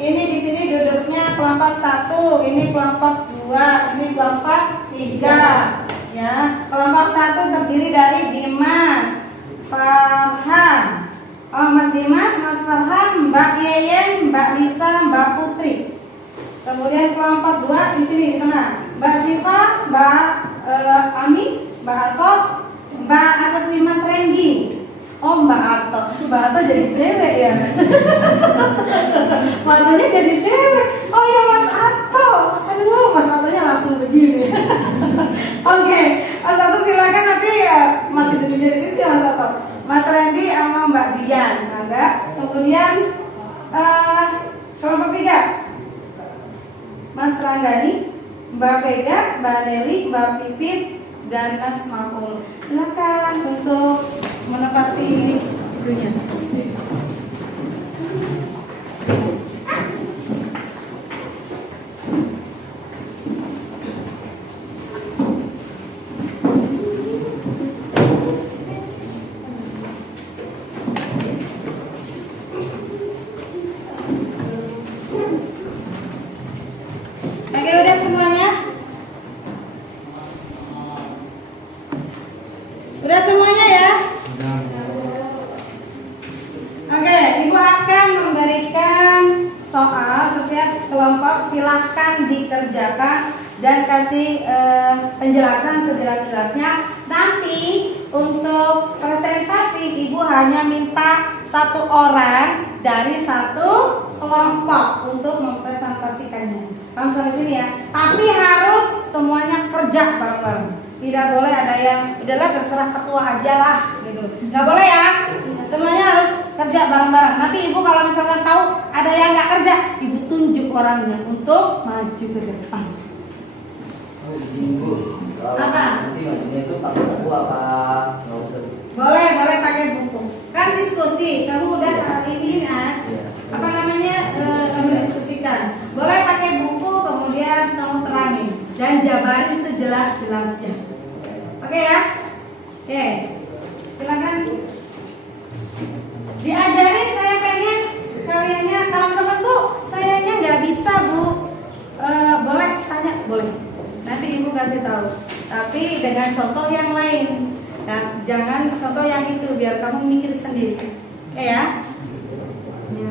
Ini di sini duduknya kelompok 1, ini kelompok 2, ini kelompok 3. Ya, kelompok 1 terdiri dari Dimas, Farhan, Mas Dimas, Mas Farhan, Mbak Yeyen, Mbak Lisa, Mbak Putri. Kemudian kelompok 2 di sini di tengah, Mbak Siva, Mbak Ami, Mbak Atok, Mbak Mas Renggi. Oh Mbak Ato jadi cewek ya. Matunya jadi cewek. Oh ya Mas Ato. Aduh Mas Atonya langsung begini. Oke, Mas Ato silakan nanti ya masih duduk di situ Mas Ato. Mas Randy sama Mbak Dian, ada. Kemudian kelompok 3 Mas Ranggani, Mbak Vega, Mbak Nelly, Mbak Pipit, dan Mas Makul. Silakan untuk menepati itunya. Oke, udah semuanya? Udah semuanya ya? Oke, Ibu akan memberikan soal setiap kelompok, silakan dikerjakan dan kasih penjelasan sejelas-jelasnya. Nanti untuk presentasi Ibu hanya minta 1 orang dari 1 kelompok untuk mempresentasikannya. Paham sampai sini ya? Tapi harus semuanya kerja bareng-bareng. Tidak boleh ada yang udahlah terserah ketua aja lah gitu. Nggak boleh ya? Semuanya harus kerja bareng-bareng. Nanti Ibu kalau misalkan tahu ada yang nggak kerja, Ibu tunjuk orangnya untuk maju ke depan. Oh, izin Bu. Kalau Apa? nanti majunya itu pakai buku apa? Nggak usah. Boleh pakai buku. Kan diskusi. Kamu udah ini Iya. apa namanya kamu diskusikan. Boleh pakai buku, kemudian kamu terangin dan jabarin sejelas-jelasnya. Oke ya? Oke. Silakan. Diajarin, saya pengen kaliannya kalau teman Bu, sayanya nggak bisa Bu. Boleh tanya, boleh. Nanti Ibu kasih tahu. Tapi dengan contoh yang lain. Nah, jangan contoh yang itu biar kamu mikir sendiri. Oke ya? Ya.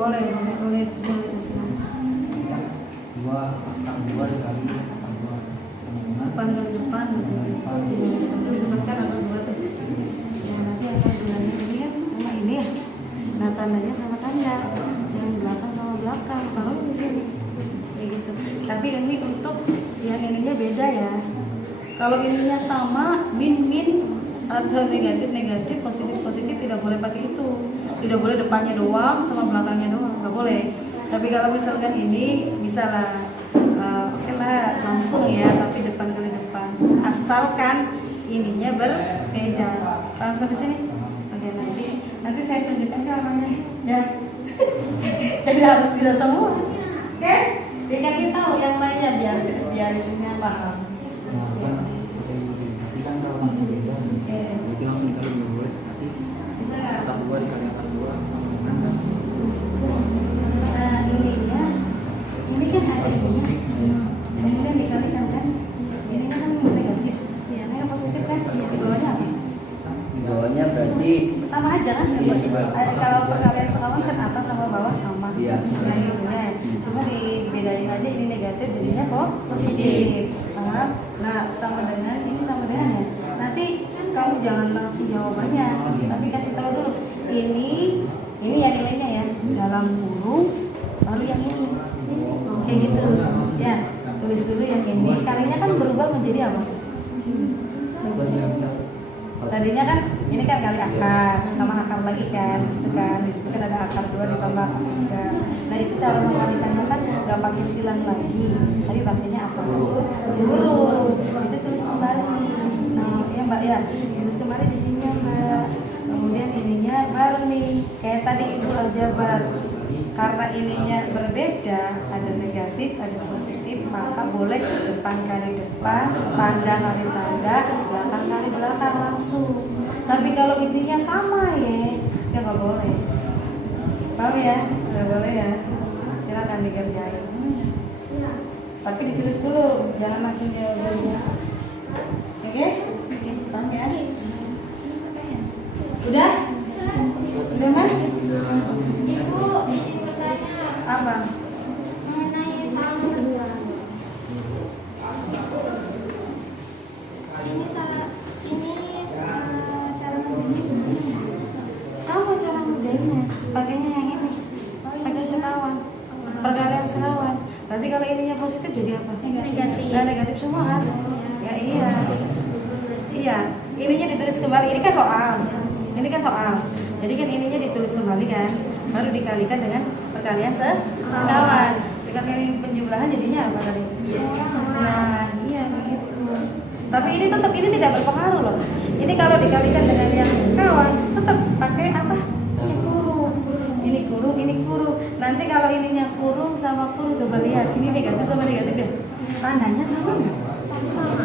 Boleh depan kali depan kan ada 2 tuh. Ya nanti akan bilangnya ini kan sama ini ya. Nah tandanya sama tanda, yang belakang sama belakang. Kalau di sini kayak gitu. Tapi ini untuk yang ininya beda ya. Kalau ininya sama, min atau negatif, positif tidak boleh pakai itu. Tidak boleh depannya doang sama belakangnya doang, nggak boleh. Tapi kalau misalkan ini bisa lah, oke lah langsung ya, tapi depan kali depan. Asalkan ininya berbeda. Paham sampai sini? Oke, nanti saya tunjukkan caranya. Ya. Jadi harus bisa semua. Oke? Dikasih tahu yang lainnya biar ininya paham. Bisa nggak? Nah ininya, ini kan ada ininya, kemudian dikalikan kan, ini kan negatif, ini kan positif kan, di bawahnya apa? Di bawahnya berarti Sama aja kan? Kalau perkalian sekawan kan atas sama bawah sama. Iya. Nah itu ya, cuma dibedain aja ini negatif jadinya kok positif. Paham? Nah sama dengan ini sama dengan ya. Nanti kamu jangan langsung jawabannya, tapi kasih tahu dulu. Ini yang nilainya ya, dalam kurung baru yang ini. Kayak gitu. Ya, tulis dulu yang ini. Kalinya kan berubah menjadi apa? Tadinya kan ini kan kali akar sama akar lagi kan, di situ kan ada akar 2 ditambah akar 3. Nah itu cara mengkalikannya kan nggak pakai silang lagi, tapi pakainya apa? Dulu itu tulis kembali. Nah ya Mbak ya, tulis kembali di sini ya Mbak. Kemudian ininya baru nih, kayak tadi Ibu aljabar. Karena ininya berbeda, ada negatif, ada positif, maka boleh depan kali depan, tanda kali tanda, belakang kali belakang langsung. Tapi kalau ininya sama ya nggak boleh. Paham ya? Nggak boleh ya. Silakan dikerjain. Tapi ditulis dulu, jangan langsung jawab. Oke? Paham ya? Udah? Udah Mas? Ibu Nah, negatif semua kan? Ya iya. Iya, ininya ditulis kembali. Ini kan soal. Ini kan soal. Jadi kan ininya ditulis kembali kan, baru dikalikan dengan perkalian sekawan. Sekalian penjumlahan jadinya apa tadi? Nah, iya begitu. Tapi ini tetap ini tidak berpengaruh loh. Ini kalau dikalikan dengan yang sekawan tetap pakai apa? Ini kurung. Ini kurung, ini kurung. Nanti kalau ininya kurung sama kurung, coba lihat. Ini negatif sama negatif ya. Tandanya sama nggak?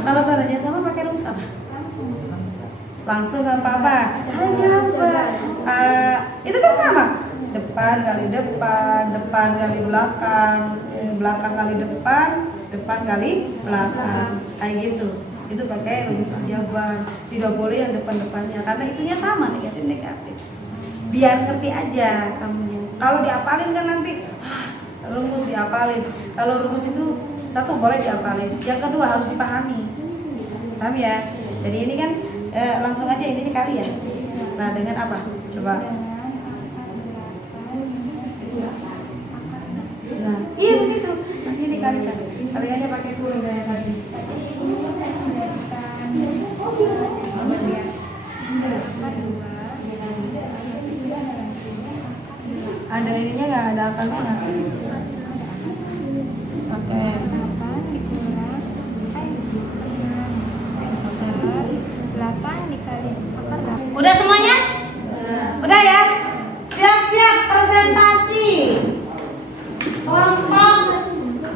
Kalau tandanya sama pakai rumus apa? Langsung nggak apa-apa. Itu kan sama. Depan kali depan, depan kali belakang, belakang kali depan, depan kali belakang. Kayak gitu. Itu pakai rumus jawaban. Tidak boleh yang depan-depannya karena itunya sama negatif-negatif. Biar ngerti aja kamunya. Kalau diapalin kan nanti rumus diapalin. Kalau rumus itu satu boleh diapalin, yang kedua harus dipahami. Paham ya? Jadi ini kan langsung aja ini kali ya. Nah, dengan apa? Coba. Nah, iya begitu. Nanti dikalikan. Kaliannya pakai kurung kayak tadi. Ada ininya nggak? Ada angkanya nggak? Oke. Udah semuanya? Udah ya? Siap-siap presentasi. Kelompok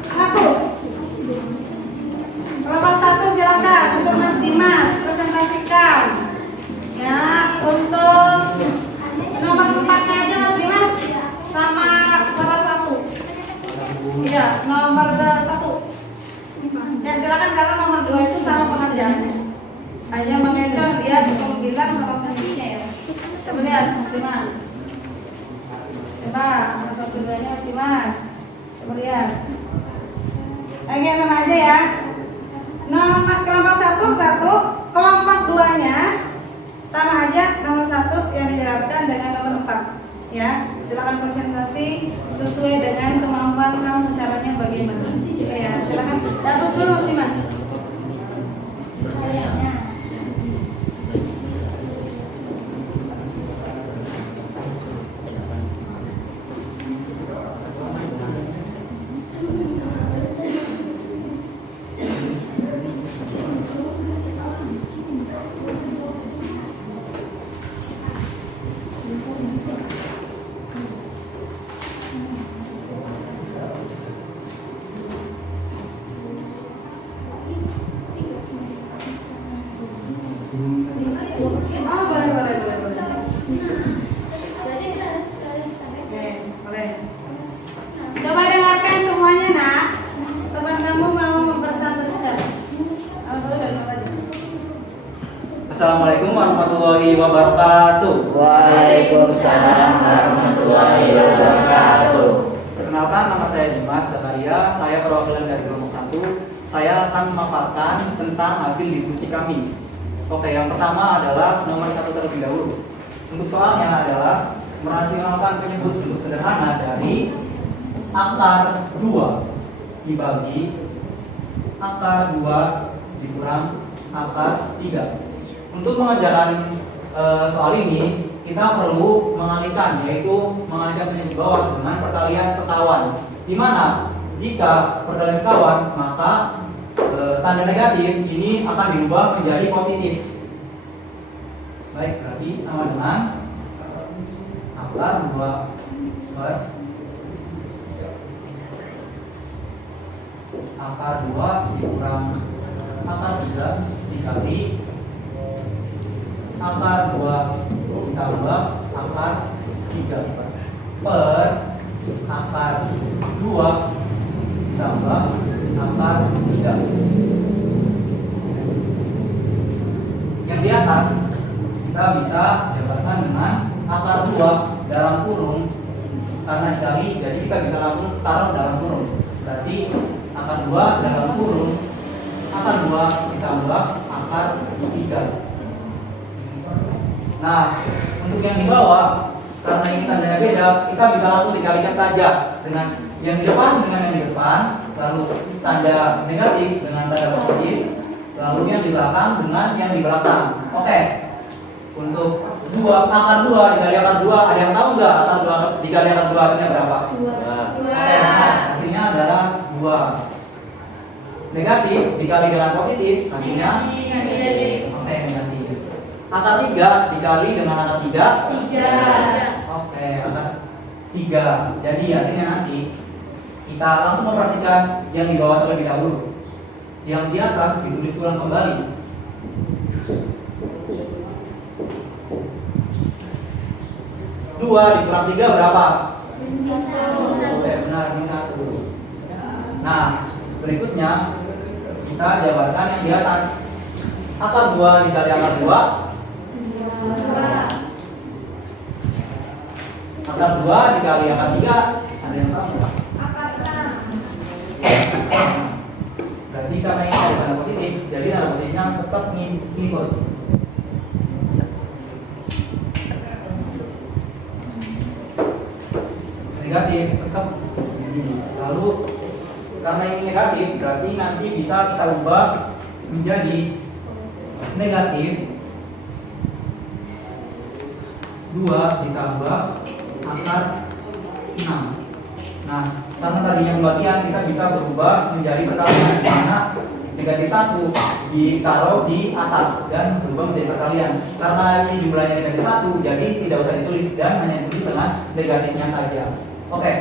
1. Kelompok 1 silakan untuk Mas Dimas presentasikan. Ya, untuk nomor 4-nya aja Mas Dimas sama salah satu. Iya, nomor 1. Ya silakan karena nomor 2 itu sama pengajarannya. Hanya mengejar dia bilang sama pengajarnya ya. Coba lihat Mas Dimas. Coba nomor 1-2-nya Mas Dimas. Coba lihat. Oke, sama aja ya. Nomor kelompok 1, kelompok 2-nya sama aja nomor 1 yang dijelaskan dengan nomor 4. Ya, silakan presentasi sesuai dengan kemampuan kamu caranya bagaimana. Ya, silakan. Dapur dulu Mas Dimas. Coba dengarkan semuanya nak. Teman kamu mau bersatu sekarang. Assalamualaikum warahmatullahi wabarakatuh. Waalaikumsalam warahmatullahi wabarakatuh. Perkenalkan, nama saya Dimas Zakaria. Saya perwakilan dari kelompok 1. Saya akan memaparkan tentang hasil diskusi kami. Oke, yang pertama adalah nomor 1 terlebih dahulu. Untuk soalnya adalah merasionalkan penyebut bentuk sederhana dari akar 2 dibagi akar 2 dikurang akar 3. Untuk pengajaran soal ini kita perlu mengalihkan, yaitu mengalihkan penyebut bawah dengan perkalian sekawan. Di mana jika perkalian sekawan maka tanda negatif ini akan diubah menjadi positif. Baik, berarti sama dengan akar 2 per akar 2 dikurang akar 3 dikali akar 2 ditambah akar 3 per akar 2 ditambah akar 3. Yang di atas kita bisa jabarkan dengan akar 2 dalam kurung, karena dikali jadi kita bisa langsung taruh dalam kurung. Berarti akar 2 dalam kurung akar 2 ditambah akar 3. Nah, untuk yang di bawah, karena ini tandanya beda, kita bisa langsung dikalikan saja dengan yang di depan dengan yang di depan, lalu tanda negatif dengan tanda positif, lalu yang di belakang dengan yang di belakang. Oke. Untuk akar 2 dikali akar 2, ada yang tahu nggak akar 2 dikali akar 2 hasilnya berapa? 2. Oke, benar. Hasilnya adalah 2. Negatif dikali dengan positif, hasilnya Negatif. oke, negatif. Akar 3 dikali dengan akar 3. 3. Oke, akar 3. Jadi hasilnya nanti kita langsung operasikan yang di bawah terlebih dahulu. Yang di atas ditulis ulang kembali. 2 dikurang 3 berapa? 1. Oke, benar, ini 1. Nah, berikutnya kita jabarkan yang di atas. Akar 2 dikali akar 2. 2. Akar 2 dikali akar 3. Ada yang tahu nggak? Akar 6. Berarti karena ini ada tanda positif, jadi tanda positifnya tetap ini bos. Negatif tetap. Lalu karena ini negatif, berarti nanti bisa kita ubah menjadi negatif 2 ditambah akar 6. Nah, karena tadinya pembagian, kita bisa berubah menjadi perkalian, di mana negatif 1 ditaruh di atas dan berubah menjadi perkalian. Karena ini jumlahnya negatif 1, jadi tidak usah ditulis dan hanya ditulis dengan negatifnya saja. Oke,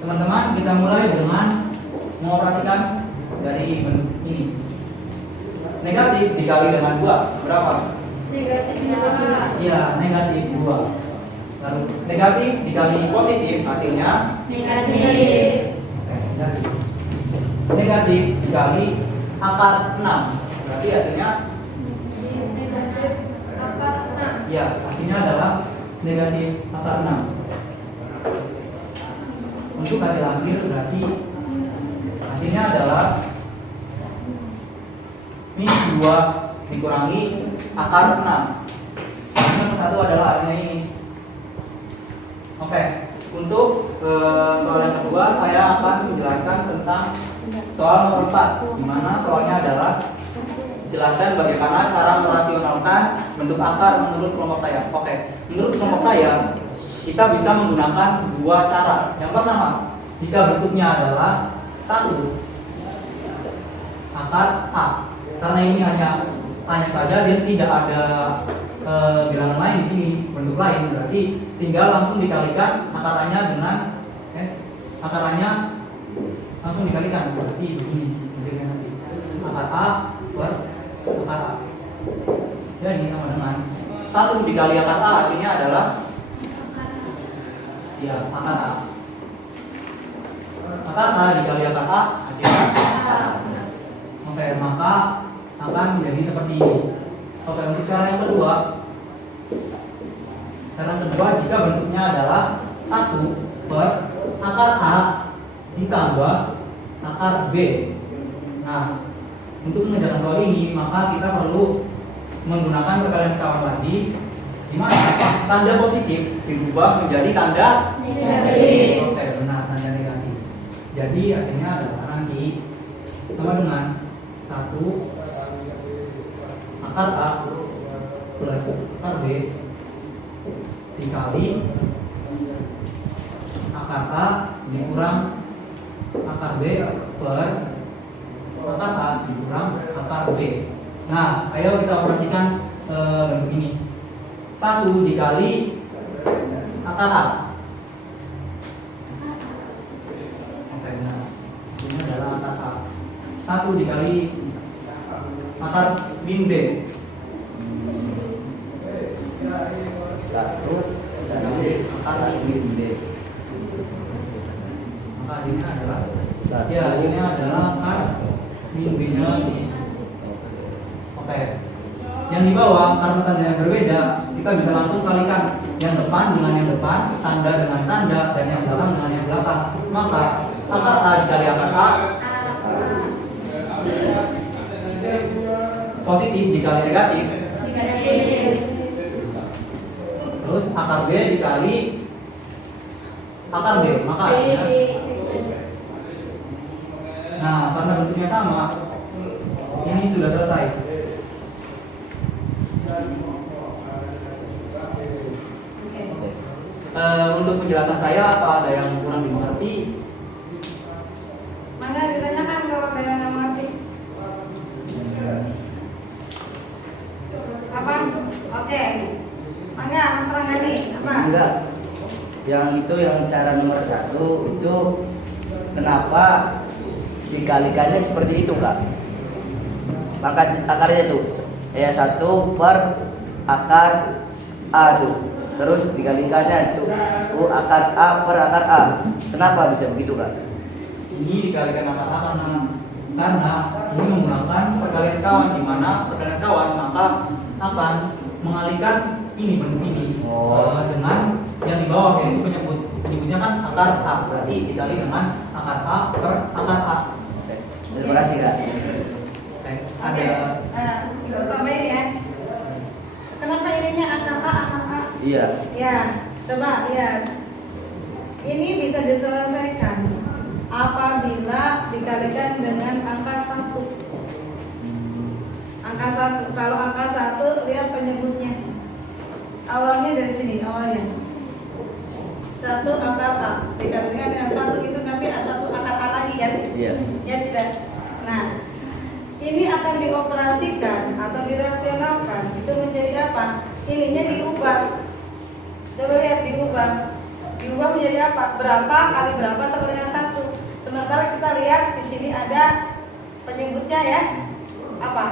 teman-teman, kita mulai dengan mengoperasikan dari ini. Negatif dikali dengan 2 berapa? Negatif 2. Iya, negatif 2. Lalu negatif dikali positif hasilnya Negatif. oke, negatif. Negatif dikali akar 6 berarti hasilnya Negatif akar 6. ya, hasilnya adalah negatif akar 6. Untuk hasil akhir berarti hasilnya adalah min 2 dikurangi akar 6. Yang satu adalah hasilnya ini. Oke, untuk soal yang kedua saya akan menjelaskan tentang soal nomor 4, di mana soalnya adalah jelaskan bagaimana cara merasionalkan bentuk akar menurut kelompok saya. Oke, menurut kelompok saya kita bisa menggunakan 2 cara. Yang pertama, jika bentuknya adalah 1 akar A, karena ini hanya saja dia tidak ada bilangan lain di sini, bentuk lain, berarti tinggal langsung dikalikan akarannya dengan akarannya langsung dikalikan, berarti begini hasilnya nanti akar A per akar A. Jadi sama dengan 1 dikali akar A hasilnya adalah ya akar A. Akar A dikali akar A hasilnya oke, maka akan menjadi seperti ini. Oke, untuk cara yang kedua, jika bentuknya adalah 1 per akar A ditambah akar B. Nah, untuk mengerjakan soal ini maka kita perlu menggunakan perkalian sekawan lagi, di mana tanda positif dirubah menjadi tanda Negatif. oke, benar, tanda negatif. Jadi hasilnya adalah nanti sama dengan 1 akar A plus akar B dikali akar A dikurang akar B per akar A dikurang akar B. Nah, ayo kita operasikan bentuk ini. 1 dikali akar A. Oke, nah ini adalah akar A. 1 dikali akar min B. 1 dan akar min B. Maka hasilnya adalah 1. ya, hasilnya adalah akar min B nya lagi. Oke. Yang di bawah karena tandanya berbeda, kita bisa langsung kalikan yang depan dengan yang depan, tanda dengan tanda, dan yang belakang dengan yang belakang. Maka akar A dikali akar A positif dikali negatif, terus akar B dikali akar B, maka hasilnya Nah, karena bentuknya sama, ini sudah selesai. Untuk penjelasan saya, apa ada yang kurang dimengerti? Mangga ditanyakan kalau ada yang nggak mengerti. Apa? Oke. Mangga, Mas Ranggani. Apa? Enggak. Yang itu yang cara nomor 1 itu kenapa dikalikannya seperti itu, Kak? Maka akarnya itu ya 1 per akar A tuh. Terus dikalikannya itu akar A per akar A. Kenapa bisa begitu, Kak? Ini dikalikan akar A karena ini menggunakan perkalian sekawan, di mana perkalian sekawan maka akan mengalihkan ini bentuk ini dengan yang di bawah, yaitu penyebutnya kan akar A, berarti dikali dengan akar A per akar A. Oke. Terima kasih, Kak. Oke. Oke. Ibu tambahin ya. Kenapa ininya akar A, akar A? Iya. Ya, coba lihat. Ini bisa diselesaikan apabila dikalikan dengan angka 1. Angka 1. Kalau angka 1 lihat penyebutnya. Awalnya dari sini, awalnya. 1 akar A dikalikan dengan 1 itu nanti A1 akar A lagi kan? Iya. Ya tidak. Nah, ini akan dioperasikan atau dirasionalkan itu menjadi apa? Ininya diubah. Coba lihat diubah. Diubah menjadi apa? Berapa kali berapa sama dengan 1. Sementara kita lihat di sini ada penyebutnya ya. Apa?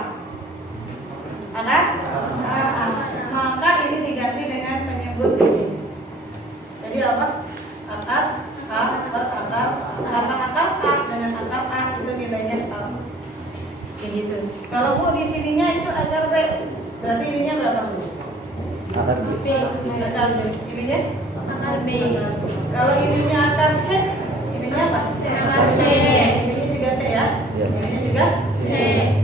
Akar? Akar A. Maka ini diganti dengan penyebut ini. Jadi apa? Akar A per akar A. Karena akar A dengan akar A itu nilainya sama. Kayak gitu. Kalau Bu di sininya itu akar B. Berarti ininya berapa, Bu? Akar B. Akar B. Ininya? Akar B. Kalau ininya akar C, ininya apa? Akar C. Ininya juga C ya? Iya. Ininya juga C.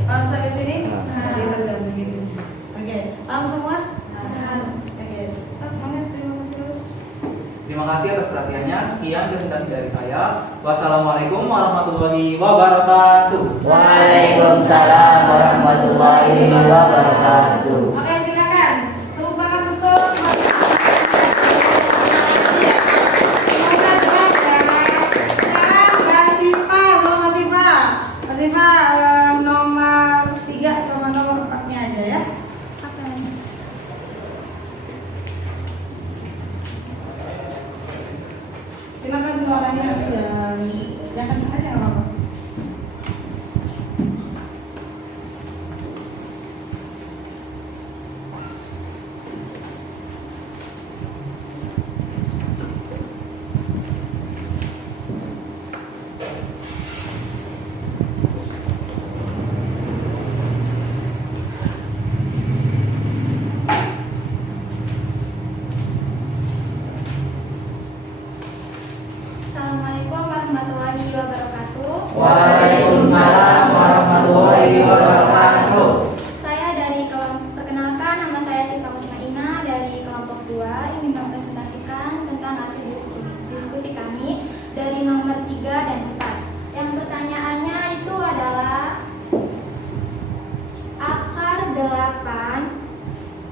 Paham sampai sini? Nah. Gitu dong, begitu. Oke, paham semua? Oke. Terima kasih dulu. Terima kasih atas perhatiannya. Sekian presentasi dari saya. Wassalamualaikum warahmatullahi wabarakatuh. Waalaikumsalam warahmatullahi wabarakatuh. Oke, silakan. Tepuk tangan untuk Mas Siva nomor 3 sama nomor 4-nya aja ya. Silakan suaranya dan jangan saja apa-apa. Assalamualaikum warahmatullahi wabarakatuh. Waalaikumsalam warahmatullahi wabarakatuh. Saya dari perkenalkan, nama saya Syifa Musmaina dari kelompok 2 ingin mempresentasikan tentang hasil diskusi kami dari nomor 3 dan 4. Yang pertanyaannya itu adalah akar 8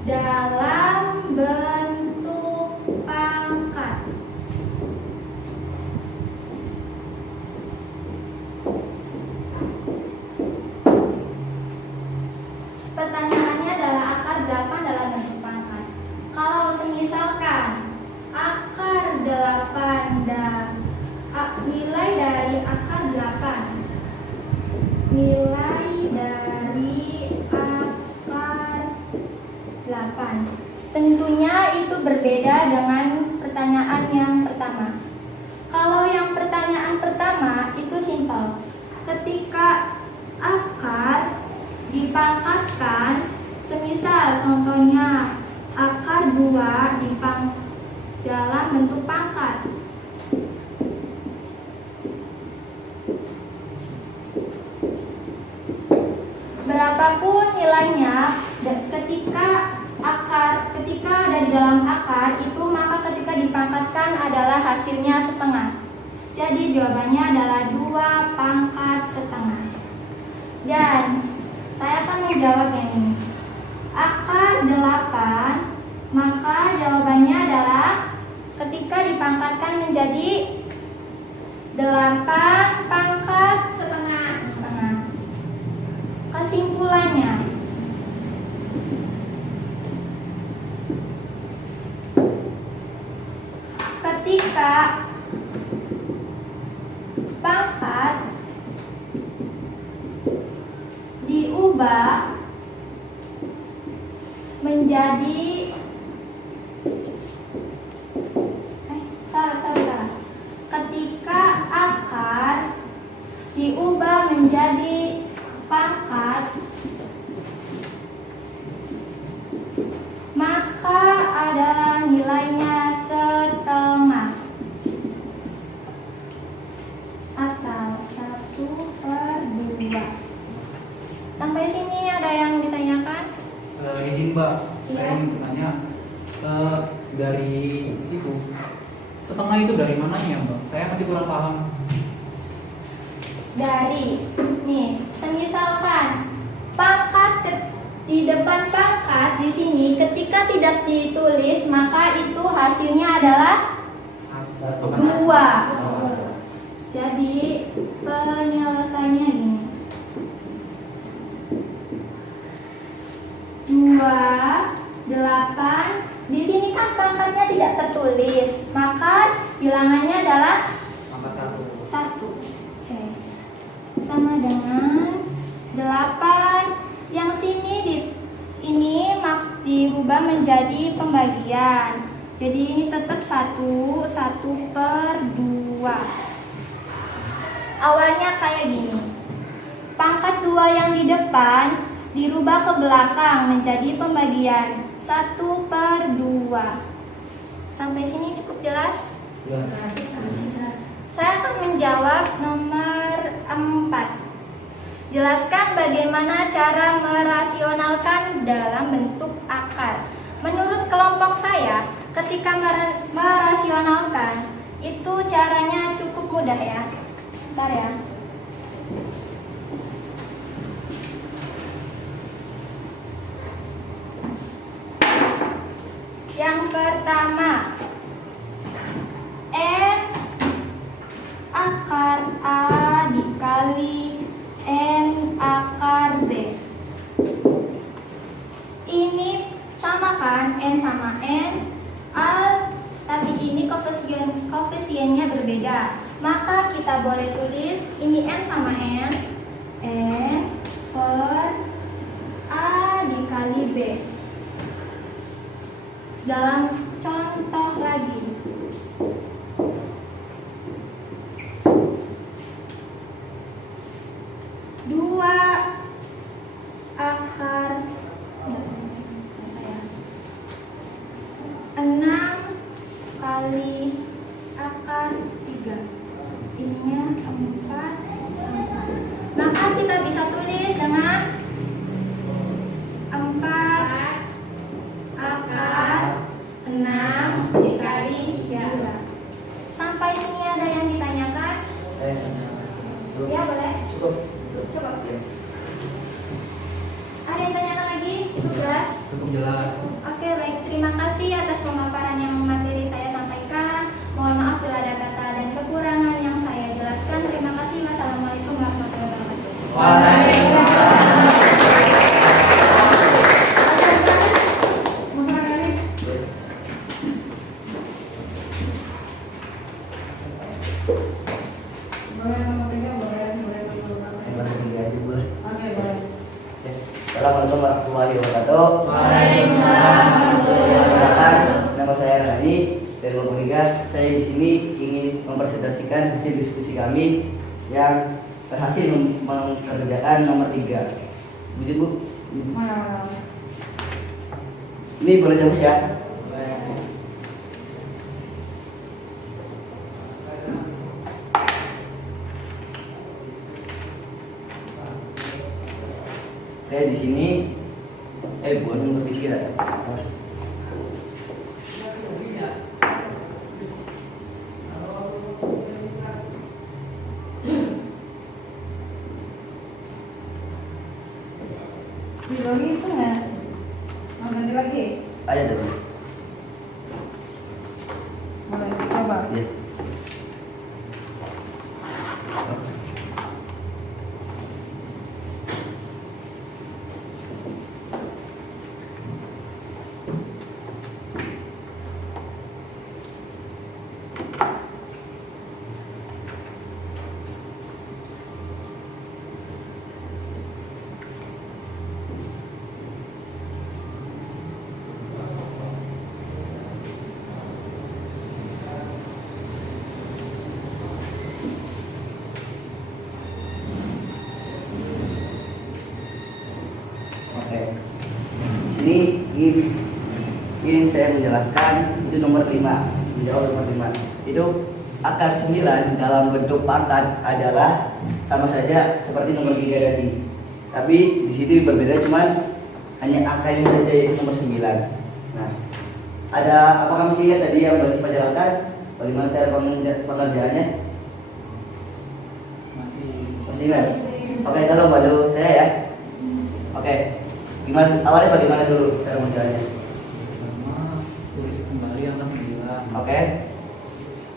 dalam bentuk pangkat. Pertanyaannya adalah akar 8 dalam bentuk pangkat. Kalau semisalkan akar 8 dan nilai dari akar 8, nilai dari akar 8 tentunya itu berbeda dengan pertanyaan yang pertama. Kalau yang pertanyaan pertama itu simpel. Ketika akar dipangkatkan, semisal contohnya akar 2 dalam bentuk pangkat. Berapapun nilainya, ketika ada di dalam akar itu, maka ketika dipangkatkan adalah hasilnya setengah. Jadi jawabannya adalah 2 pangkat setengah. Dan saya akan menjawab yang ini. Akar 8, maka jawabannya adalah ketika dipangkatkan menjadi 8 pangkat setengah. Kesimpulannya, ketika pangkat diubah menjadi salah. Ketika akar diubah menjadi pangkat, maka adalah nilainya setengah atau 1/2. Sampai sini ada yang ditanyakan? Izin Mbak, saya Iya. ingin bertanya dari itu setengah itu dari mananya Mbak? Saya masih kurang paham. Dari nih, semisalkan di depan pangkat di sini ketika tidak ditulis, maka itu hasilnya adalah 2. Jadi penyelesaiannya gini. 2, 8. Di sini kan pangkatnya tidak tertulis, maka bilangannya adalah Pangkat 1. Oke. Sama dengan 8. Yang sini ini dirubah menjadi pembagian. Jadi ini tetap 1/2. Awalnya kayak gini. Pangkat 2 yang di depan dirubah ke belakang menjadi pembagian 1/2. Sampai sini cukup jelas? Jelas. Saya akan menjawab nomor 4. Jelaskan bagaimana cara merasionalkan dalam bentuk akar. Menurut kelompok saya, ketika merasionalkan itu caranya cukup mudah ya. Bentar ya. Yang pertama, N akar A dikali N akar B. Ini sama kan, N sama N, tapi ini koefisiennya berbeda. Maka kita boleh tulis ini N sama N per A dikali B. Dalam contoh lagi, dua akar 6 kali akar 3. Ininya 4. Maka kita bisa tulis dengan 4 akar 6 dikali 3. Sampai sini ada yang ditanyakan? Ya boleh. Cukup. Cukup. Ada yang tanyakan lagi? Cukup jelas? Cukup jelas. Oke, baik. Terima kasih atas pemaparan yang materi saya sampaikan. Mohon maaf bila ada kata dan kekurangan yang saya jelaskan. Terima kasih. Wassalamualaikum warahmatullahi wabarakatuh. Boleh nomor 3, boleh Nomor 3 aja boleh. Oke, boleh. Assalamualaikum warahmatullahi wabarakatuh. Waalaikumsalam warahmatullahi wabarakatuh. Nama saya Rani dari kelompok 3. Saya di sini ingin mempresentasikan hasil diskusi kami yang berhasil mengerjakan nomor 3. Bu. Mana? Ini boleh jawab ya? Saya di sini buat nomor 3 ya. Si Doni itu nggak mau ganti lagi? Ada tuh. Boleh coba. Ya. Oke. Sini ingin saya menjelaskan itu nomor 5. Menjawab nomor 5. Itu akar 9 dalam bentuk pangkat adalah sama saja seperti nomor 3 tadi. Tapi di sini berbeda, cuman hanya angkanya saja yaitu nomor 9. Nah, ada apakah masih ingat tadi yang Mbak Siva jelaskan? Bagaimana cara pengerjaannya? Masih ingat? Oke, kalau bantu saya ya. Oke, gimana awalnya bagaimana dulu cara mengerjaannya? Pertama, tulis kembali angka 9. Oke,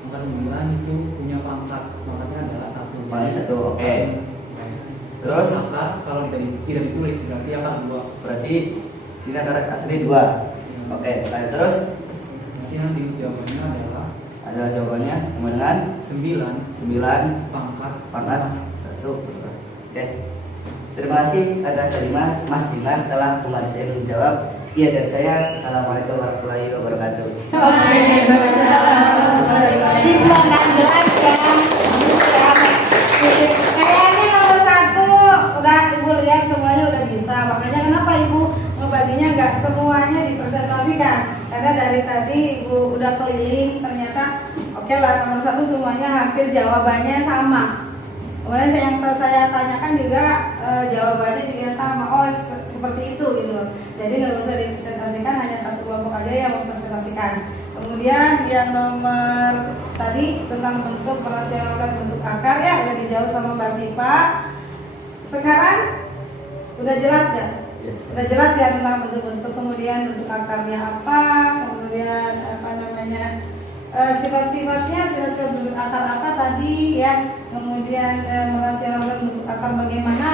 Angka 9 itu punya pangkat. Pangkatnya adalah 1. pangkat 1. Oke. Terus Angka kalau tidak ditulis berarti angka 2. berarti sini antara asli 2. Oke, lanjut terus. Nanti jawabannya Adalah jawabannya sama dengan 9 pangkat pangkat 1. Oke. Terima kasih atas dari Mas Dimas telah kembali saya menjawab. Iya, dan saya Assalamualaikum warahmatullahi wabarakatuh. Oke, Simple dan jelas ya. Kayaknya nomor 1 udah Ibu lihat semuanya udah bisa. Makanya kenapa Ibu ngebaginya nggak semuanya dipresentasikan? Karena dari tadi Ibu udah keliling, ternyata oke lah nomor 1 semuanya hampir jawabannya sama. Kemudian yang saya tanyakan juga jawabannya juga sama. Oh seperti itu gitu loh. Jadi nggak usah dipresentasikan, hanya satu kelompok aja yang mempresentasikan. Kemudian yang nomor tadi tentang bentuk perasionalan bentuk akar ya udah dijawab sama Mbak Siva. Sekarang udah jelas ya? Udah jelas ya tentang bentuk-bentuk, kemudian bentuk akarnya apa, kemudian apa namanya sifat-sifatnya, sifat-sifat bentuk akar apa tadi ya, kemudian merasionalkan bentuk akar bagaimana,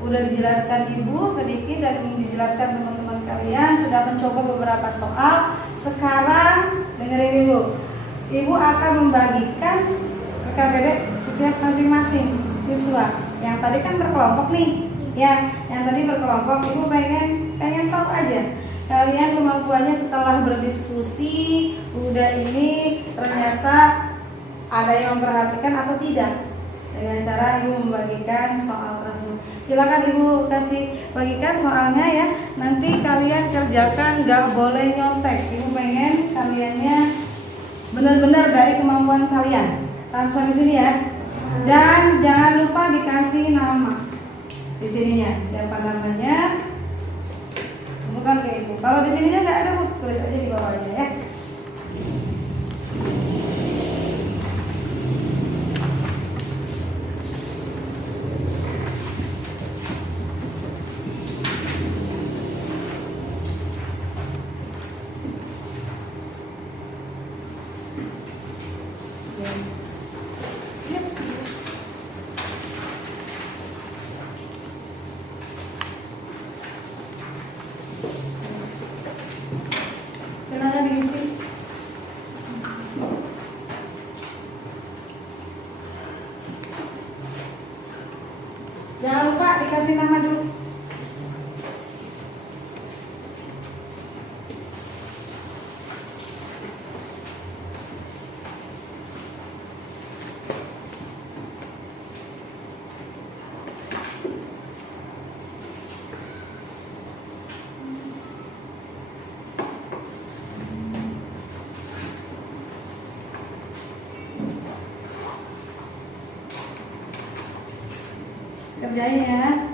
udah dijelaskan Ibu sedikit dan dijelaskan teman-teman kalian, sudah mencoba beberapa soal. Sekarang dengerin Ibu akan membagikan KKBD setiap masing-masing siswa. Yang tadi kan berkelompok nih, ya, yang tadi berkelompok. Ibu pengen tahu aja kalian kemampuannya setelah berdiskusi, udah ini ternyata ada yang memperhatikan atau tidak dengan cara Ibu membagikan soal tersebut. Silakan Ibu kasih bagikan soalnya ya. Nanti kalian kerjakan, nggak boleh nyontek. Ibu pengen kaliannya benar-benar dari kemampuan kalian. Paham sampai sini ya? Dan jangan lupa dikasih nama di sininya. Siapa namanya? Bukan ke Ibu. Kalau di sininya nggak ada, Bu, tulis aja di bawahnya ya. Silakan diisi. Jangan lupa dikasih nama dulu. Kerjain ya.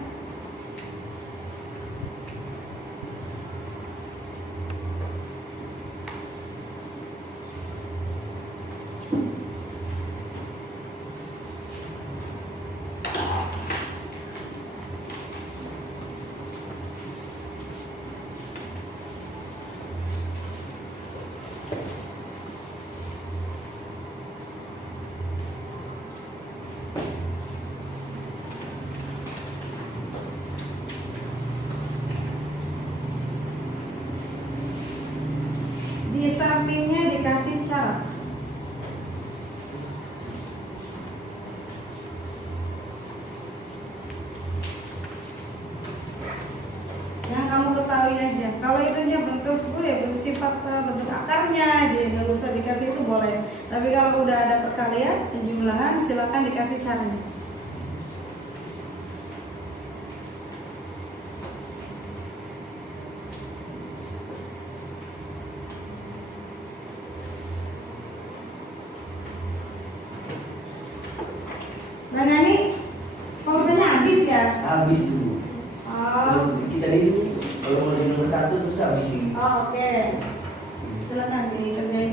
sampingnya dikasih cara. Yang kamu ketahui aja. Kalau itunya bentuk sifat bentuk akarnya aja, nggak usah dikasih itu boleh. Tapi kalau udah ada perkalian, penjumlahan, silakan dikasih caranya. Mbak Nani, pulpennya habis ya? Habis dulu. Terus Oh, kita itu kalau mau di nomor 1 terus habisin. oh oke. Silakan dikerjain.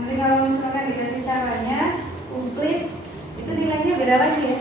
Nanti kalau misalkan dikasih caranya komplit, itu nilainya beda lagi ya.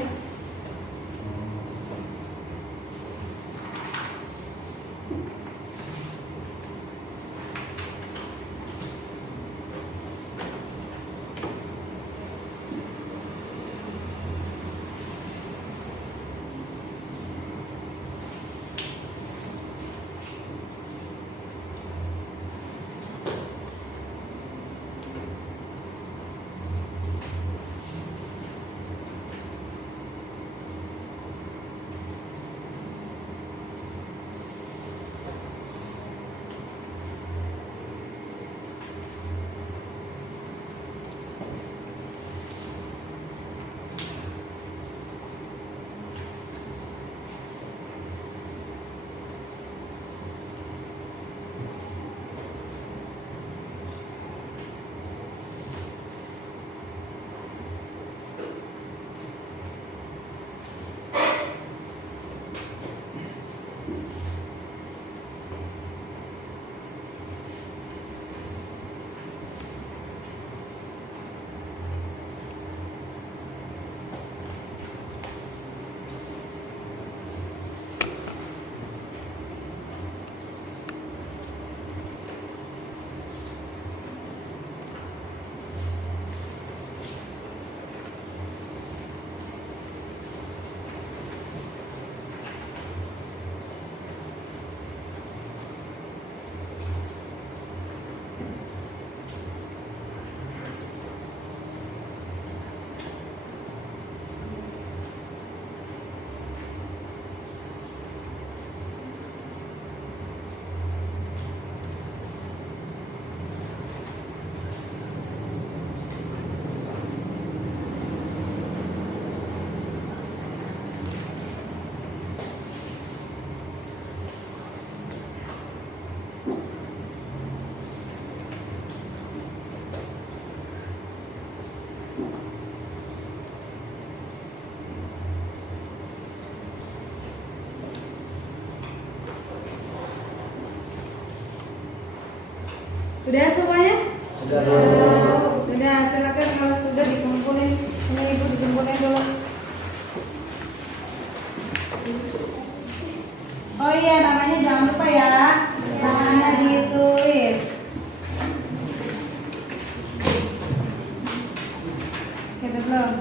Sudah semuanya? Sudah. Sudah, silakan kalau sudah dikumpulin. Ini ibu dikumpulin dulu. Oh iya, namanya jangan lupa ya. Namanya ditulis. Kita belum.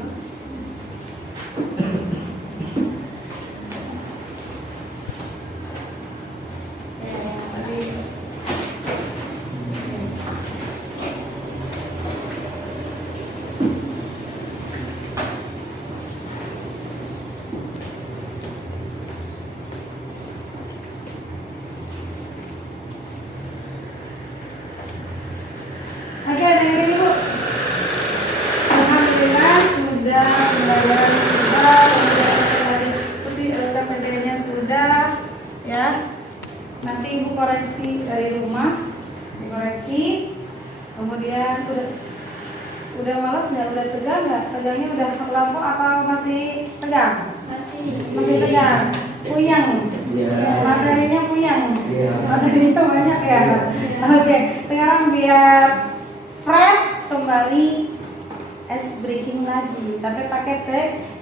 koreksi dari rumah, dikoreksi. Kemudian udah malas nggak, udah tegang nggak? Tegangnya udah lampu apa masih tegang? Masih tegang, puyeng. Iya. Materinya puyeng. Iya. Materinya banyak ya. Oke, sekarang biar fresh kembali ice breaking lagi, tapi pakai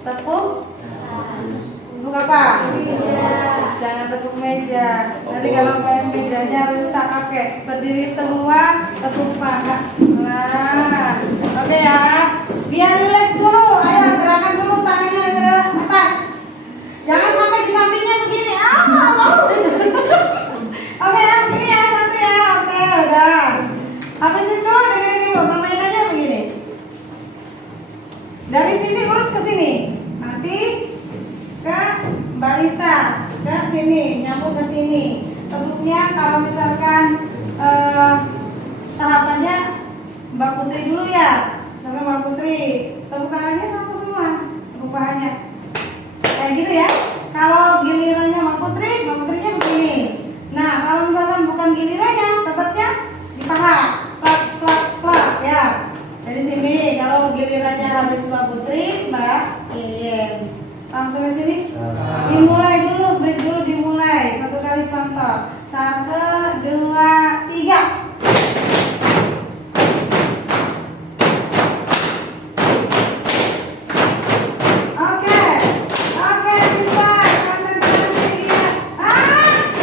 tepung. Tepung apa? Jangan tepung meja. Nanti kalau mejanya rusak, oke. Berdiri semua, tepung paha. Nah, oke ya. Biar relax dulu. Ayo gerakan dulu tangannya ke atas. Jangan sampai di sampingnya begini. Mau. Oke ya, begini ya satu ya. Oke, udah. Habis itu dengerin ibu, bermain aja begini. Dari sini urut ke sini. Nanti ke barisan, ke sini, nyambung ke sini. Tepuknya kalau misalkan tahapannya Mbak Putri dulu ya. Misalkan Mbak Putri, tepuk tangannya sama semua, tepuk pahanya. Kayak gitu ya. Kalau gilirannya Mbak Putrinya begini. Nah, kalau misalkan bukan gilirannya, tetapnya di paha, plak plak plak ya. Dari sini, kalau gilirannya habis Mbak Putri, Mbak Iyen. Langsung ke sini. Dimulai dulu, break dulu dimulai. Satu kali contoh. 1, 2, 3. Oke, bisa. Konsentrasi ya.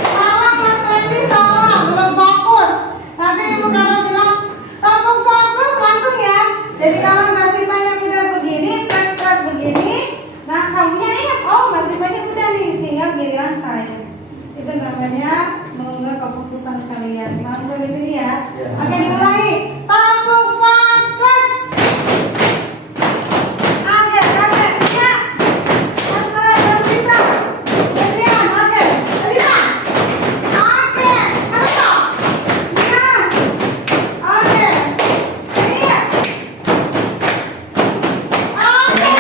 Salah Mas Randy, salah. Belum fokus. Nanti ibu kalau bilang tepung fokus langsung ya. Jadi kalau masih banyak udah begini, plek-plek begini. Nah, kamunya ingat, oh masih banyak udah nih, tinggal giliran saya. Itu namanya mengunggah kefokusan kalian. Langsung di sini ya. Oke, diulangi. Tepung fokus. Oke, ya. Terus bisa. Gantian, oke. Terima. Oke, masuk. Nah. Oke. Iya. Oke,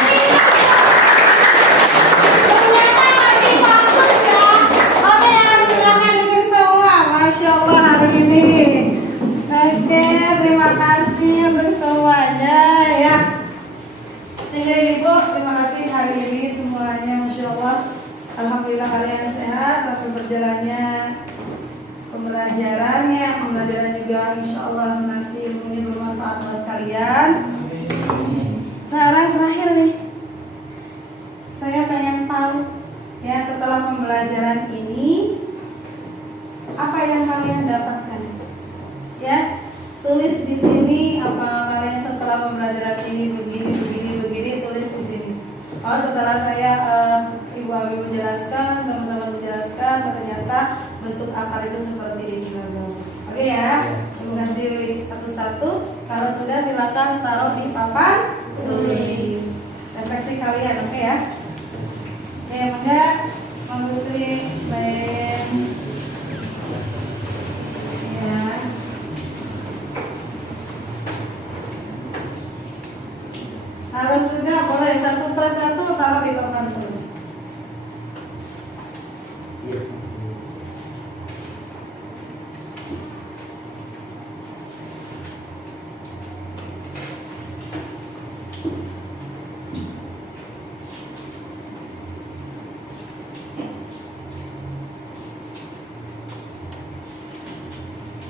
oke, silakan duduk semua. Masya Allah hari ini. Oke, terima kasih untuk semuanya ya. Dengerin ibu, terima kasih hari ini semuanya. Masya Allah. Alhamdulillah kalian sehat sampai berjalannya pembelajarannya. Pembelajaran juga insya Allah nanti ilmunya bermanfaat buat kalian. Sekarang terakhir nih, saya pengen tahu ya setelah pembelajaran ini apa yang kalian dapatkan. Ya, tulis di sini apa kalian setelah pembelajaran ini begini, tulis di sini. Oh, setelah saya Ibu Abi menjelaskan, teman-teman menjelaskan, ternyata bentuk akar itu seperti ini. Oke ya, Ibu kasih satu-satu. Kalau sudah silakan taruh di papan tulis. Refleksi kalian, oke ya? Ya, maka Mbak Putri, Ben, ya. Kalau sudah boleh satu persatu taruh di papan tulis. Iya.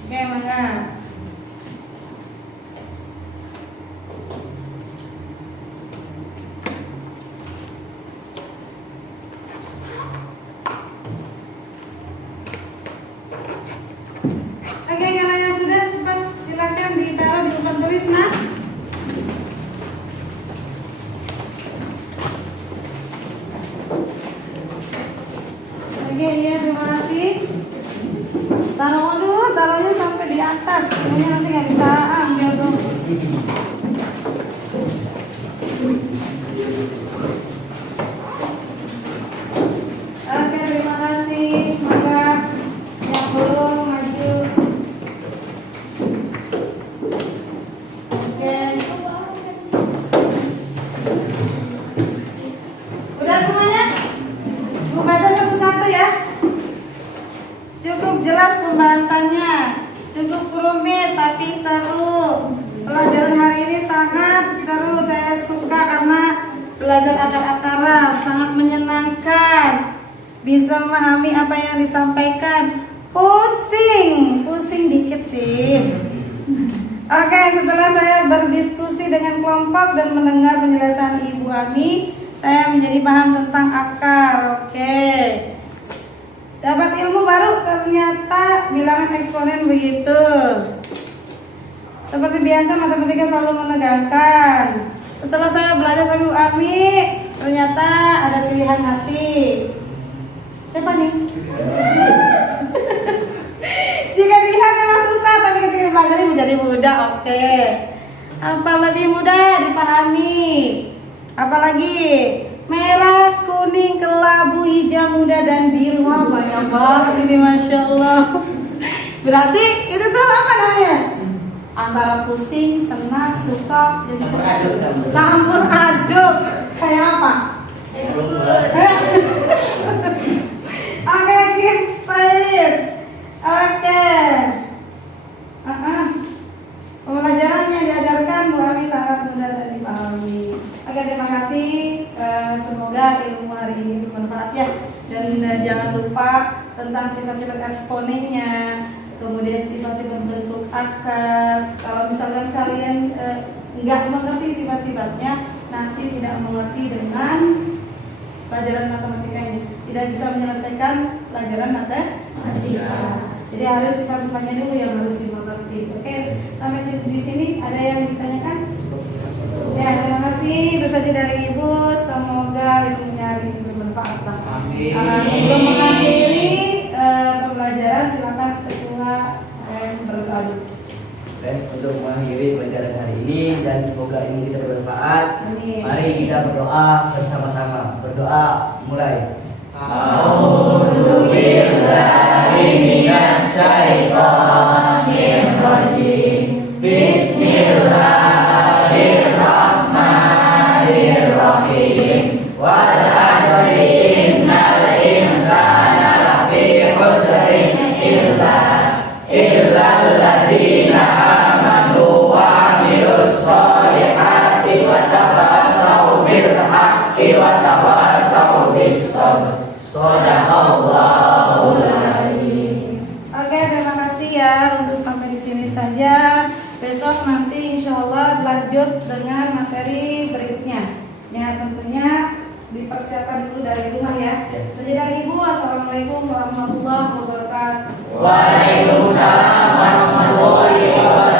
Oke, maka oke, kalau yang sudah cepat silakan ditaruh di papan tulis, nah. Oke, ya terima kasih. Taruh dulu, taruhnya sampai di atas. Semuanya nanti nggak bisa ambil dong. Oke, terima kasih. Maka yang belum maju. Oke. Udah semuanya? Gue baca satu-satu ya. Cukup jelas pembahasan. pembahasannya. Cukup rumit tapi seru. Pelajaran hari ini sangat seru. Saya suka karena belajar akar-akaran, sangat menyenangkan. Bisa memahami apa yang disampaikan. Pusing dikit sih. Oke, setelah saya berdiskusi dengan kelompok dan mendengar penjelasan Ibu Ami, saya menjadi paham tentang akar. Oke. Dapat ilmu baru, ternyata bilangan eksponen begitu. Seperti biasa matematika selalu menegangkan. Setelah saya belajar sama Ibu Ami, ternyata ada pilihan hati. Siapa nih? Jika dilihat memang susah, tapi ketika dipelajari menjadi mudah. Oke. Apa lebih mudah dipahami? Apalagi merah, kuning, kelabu, hijau, muda, dan biru. Wah, banyak banget ini, masya Allah. Berarti itu tuh apa namanya? Antara pusing, senang, suka, jadi campur aduk. Kayak apa? Oke, keep spirit. Oke. Pembelajaran yang diajarkan Bu Ami sangat mudah dan dipahami. Oke, terima kasih. Semoga ilmu hari ini bermanfaat ya. Dan jangan lupa tentang sifat-sifat eksponennya, kemudian sifat-sifat bentuk akar. Kalau misalkan kalian nggak mengerti sifat-sifatnya, nanti tidak mengerti dengan pelajaran matematikanya, tidak bisa menyelesaikan pelajaran matematika. Jadi harus sifat-sifatnya dulu yang harus dimengerti. Oke, sampai di sini ada yang ditanyakan? Ya, terima kasih. Itu saja dari Ibu. Semoga ilmunya hari ini bermanfaat. Amin. Sebelum mengakhiri pembelajaran, silakan ketua berdoa. Oke, untuk mengakhiri pelajaran hari ini dan semoga ilmu kita bermanfaat. Amin. Mari kita berdoa bersama-sama. Berdoa mulai. A'udzubillahiminasyaitonirrajim. Bismillahirrahmanirrahim. Wal 'asri innal insana lafi khusrin illa alladzina amanu wa 'amilus sholihati wa tawasaw bil haqqi wa tawasaw bis sabr. Shadaqallahul azim. Oke, terima kasih ya untuk sampai di sini saja. Besok nanti insya Allah lanjut dengan materi berikutnya. Ya, tentunya dipersiapkan dulu dari rumah ya. Saja dari Ibu. Assalamualaikum warahmatullahi wabarakatuh. Waalaikumsalam warahmatullahi wabarakatuh.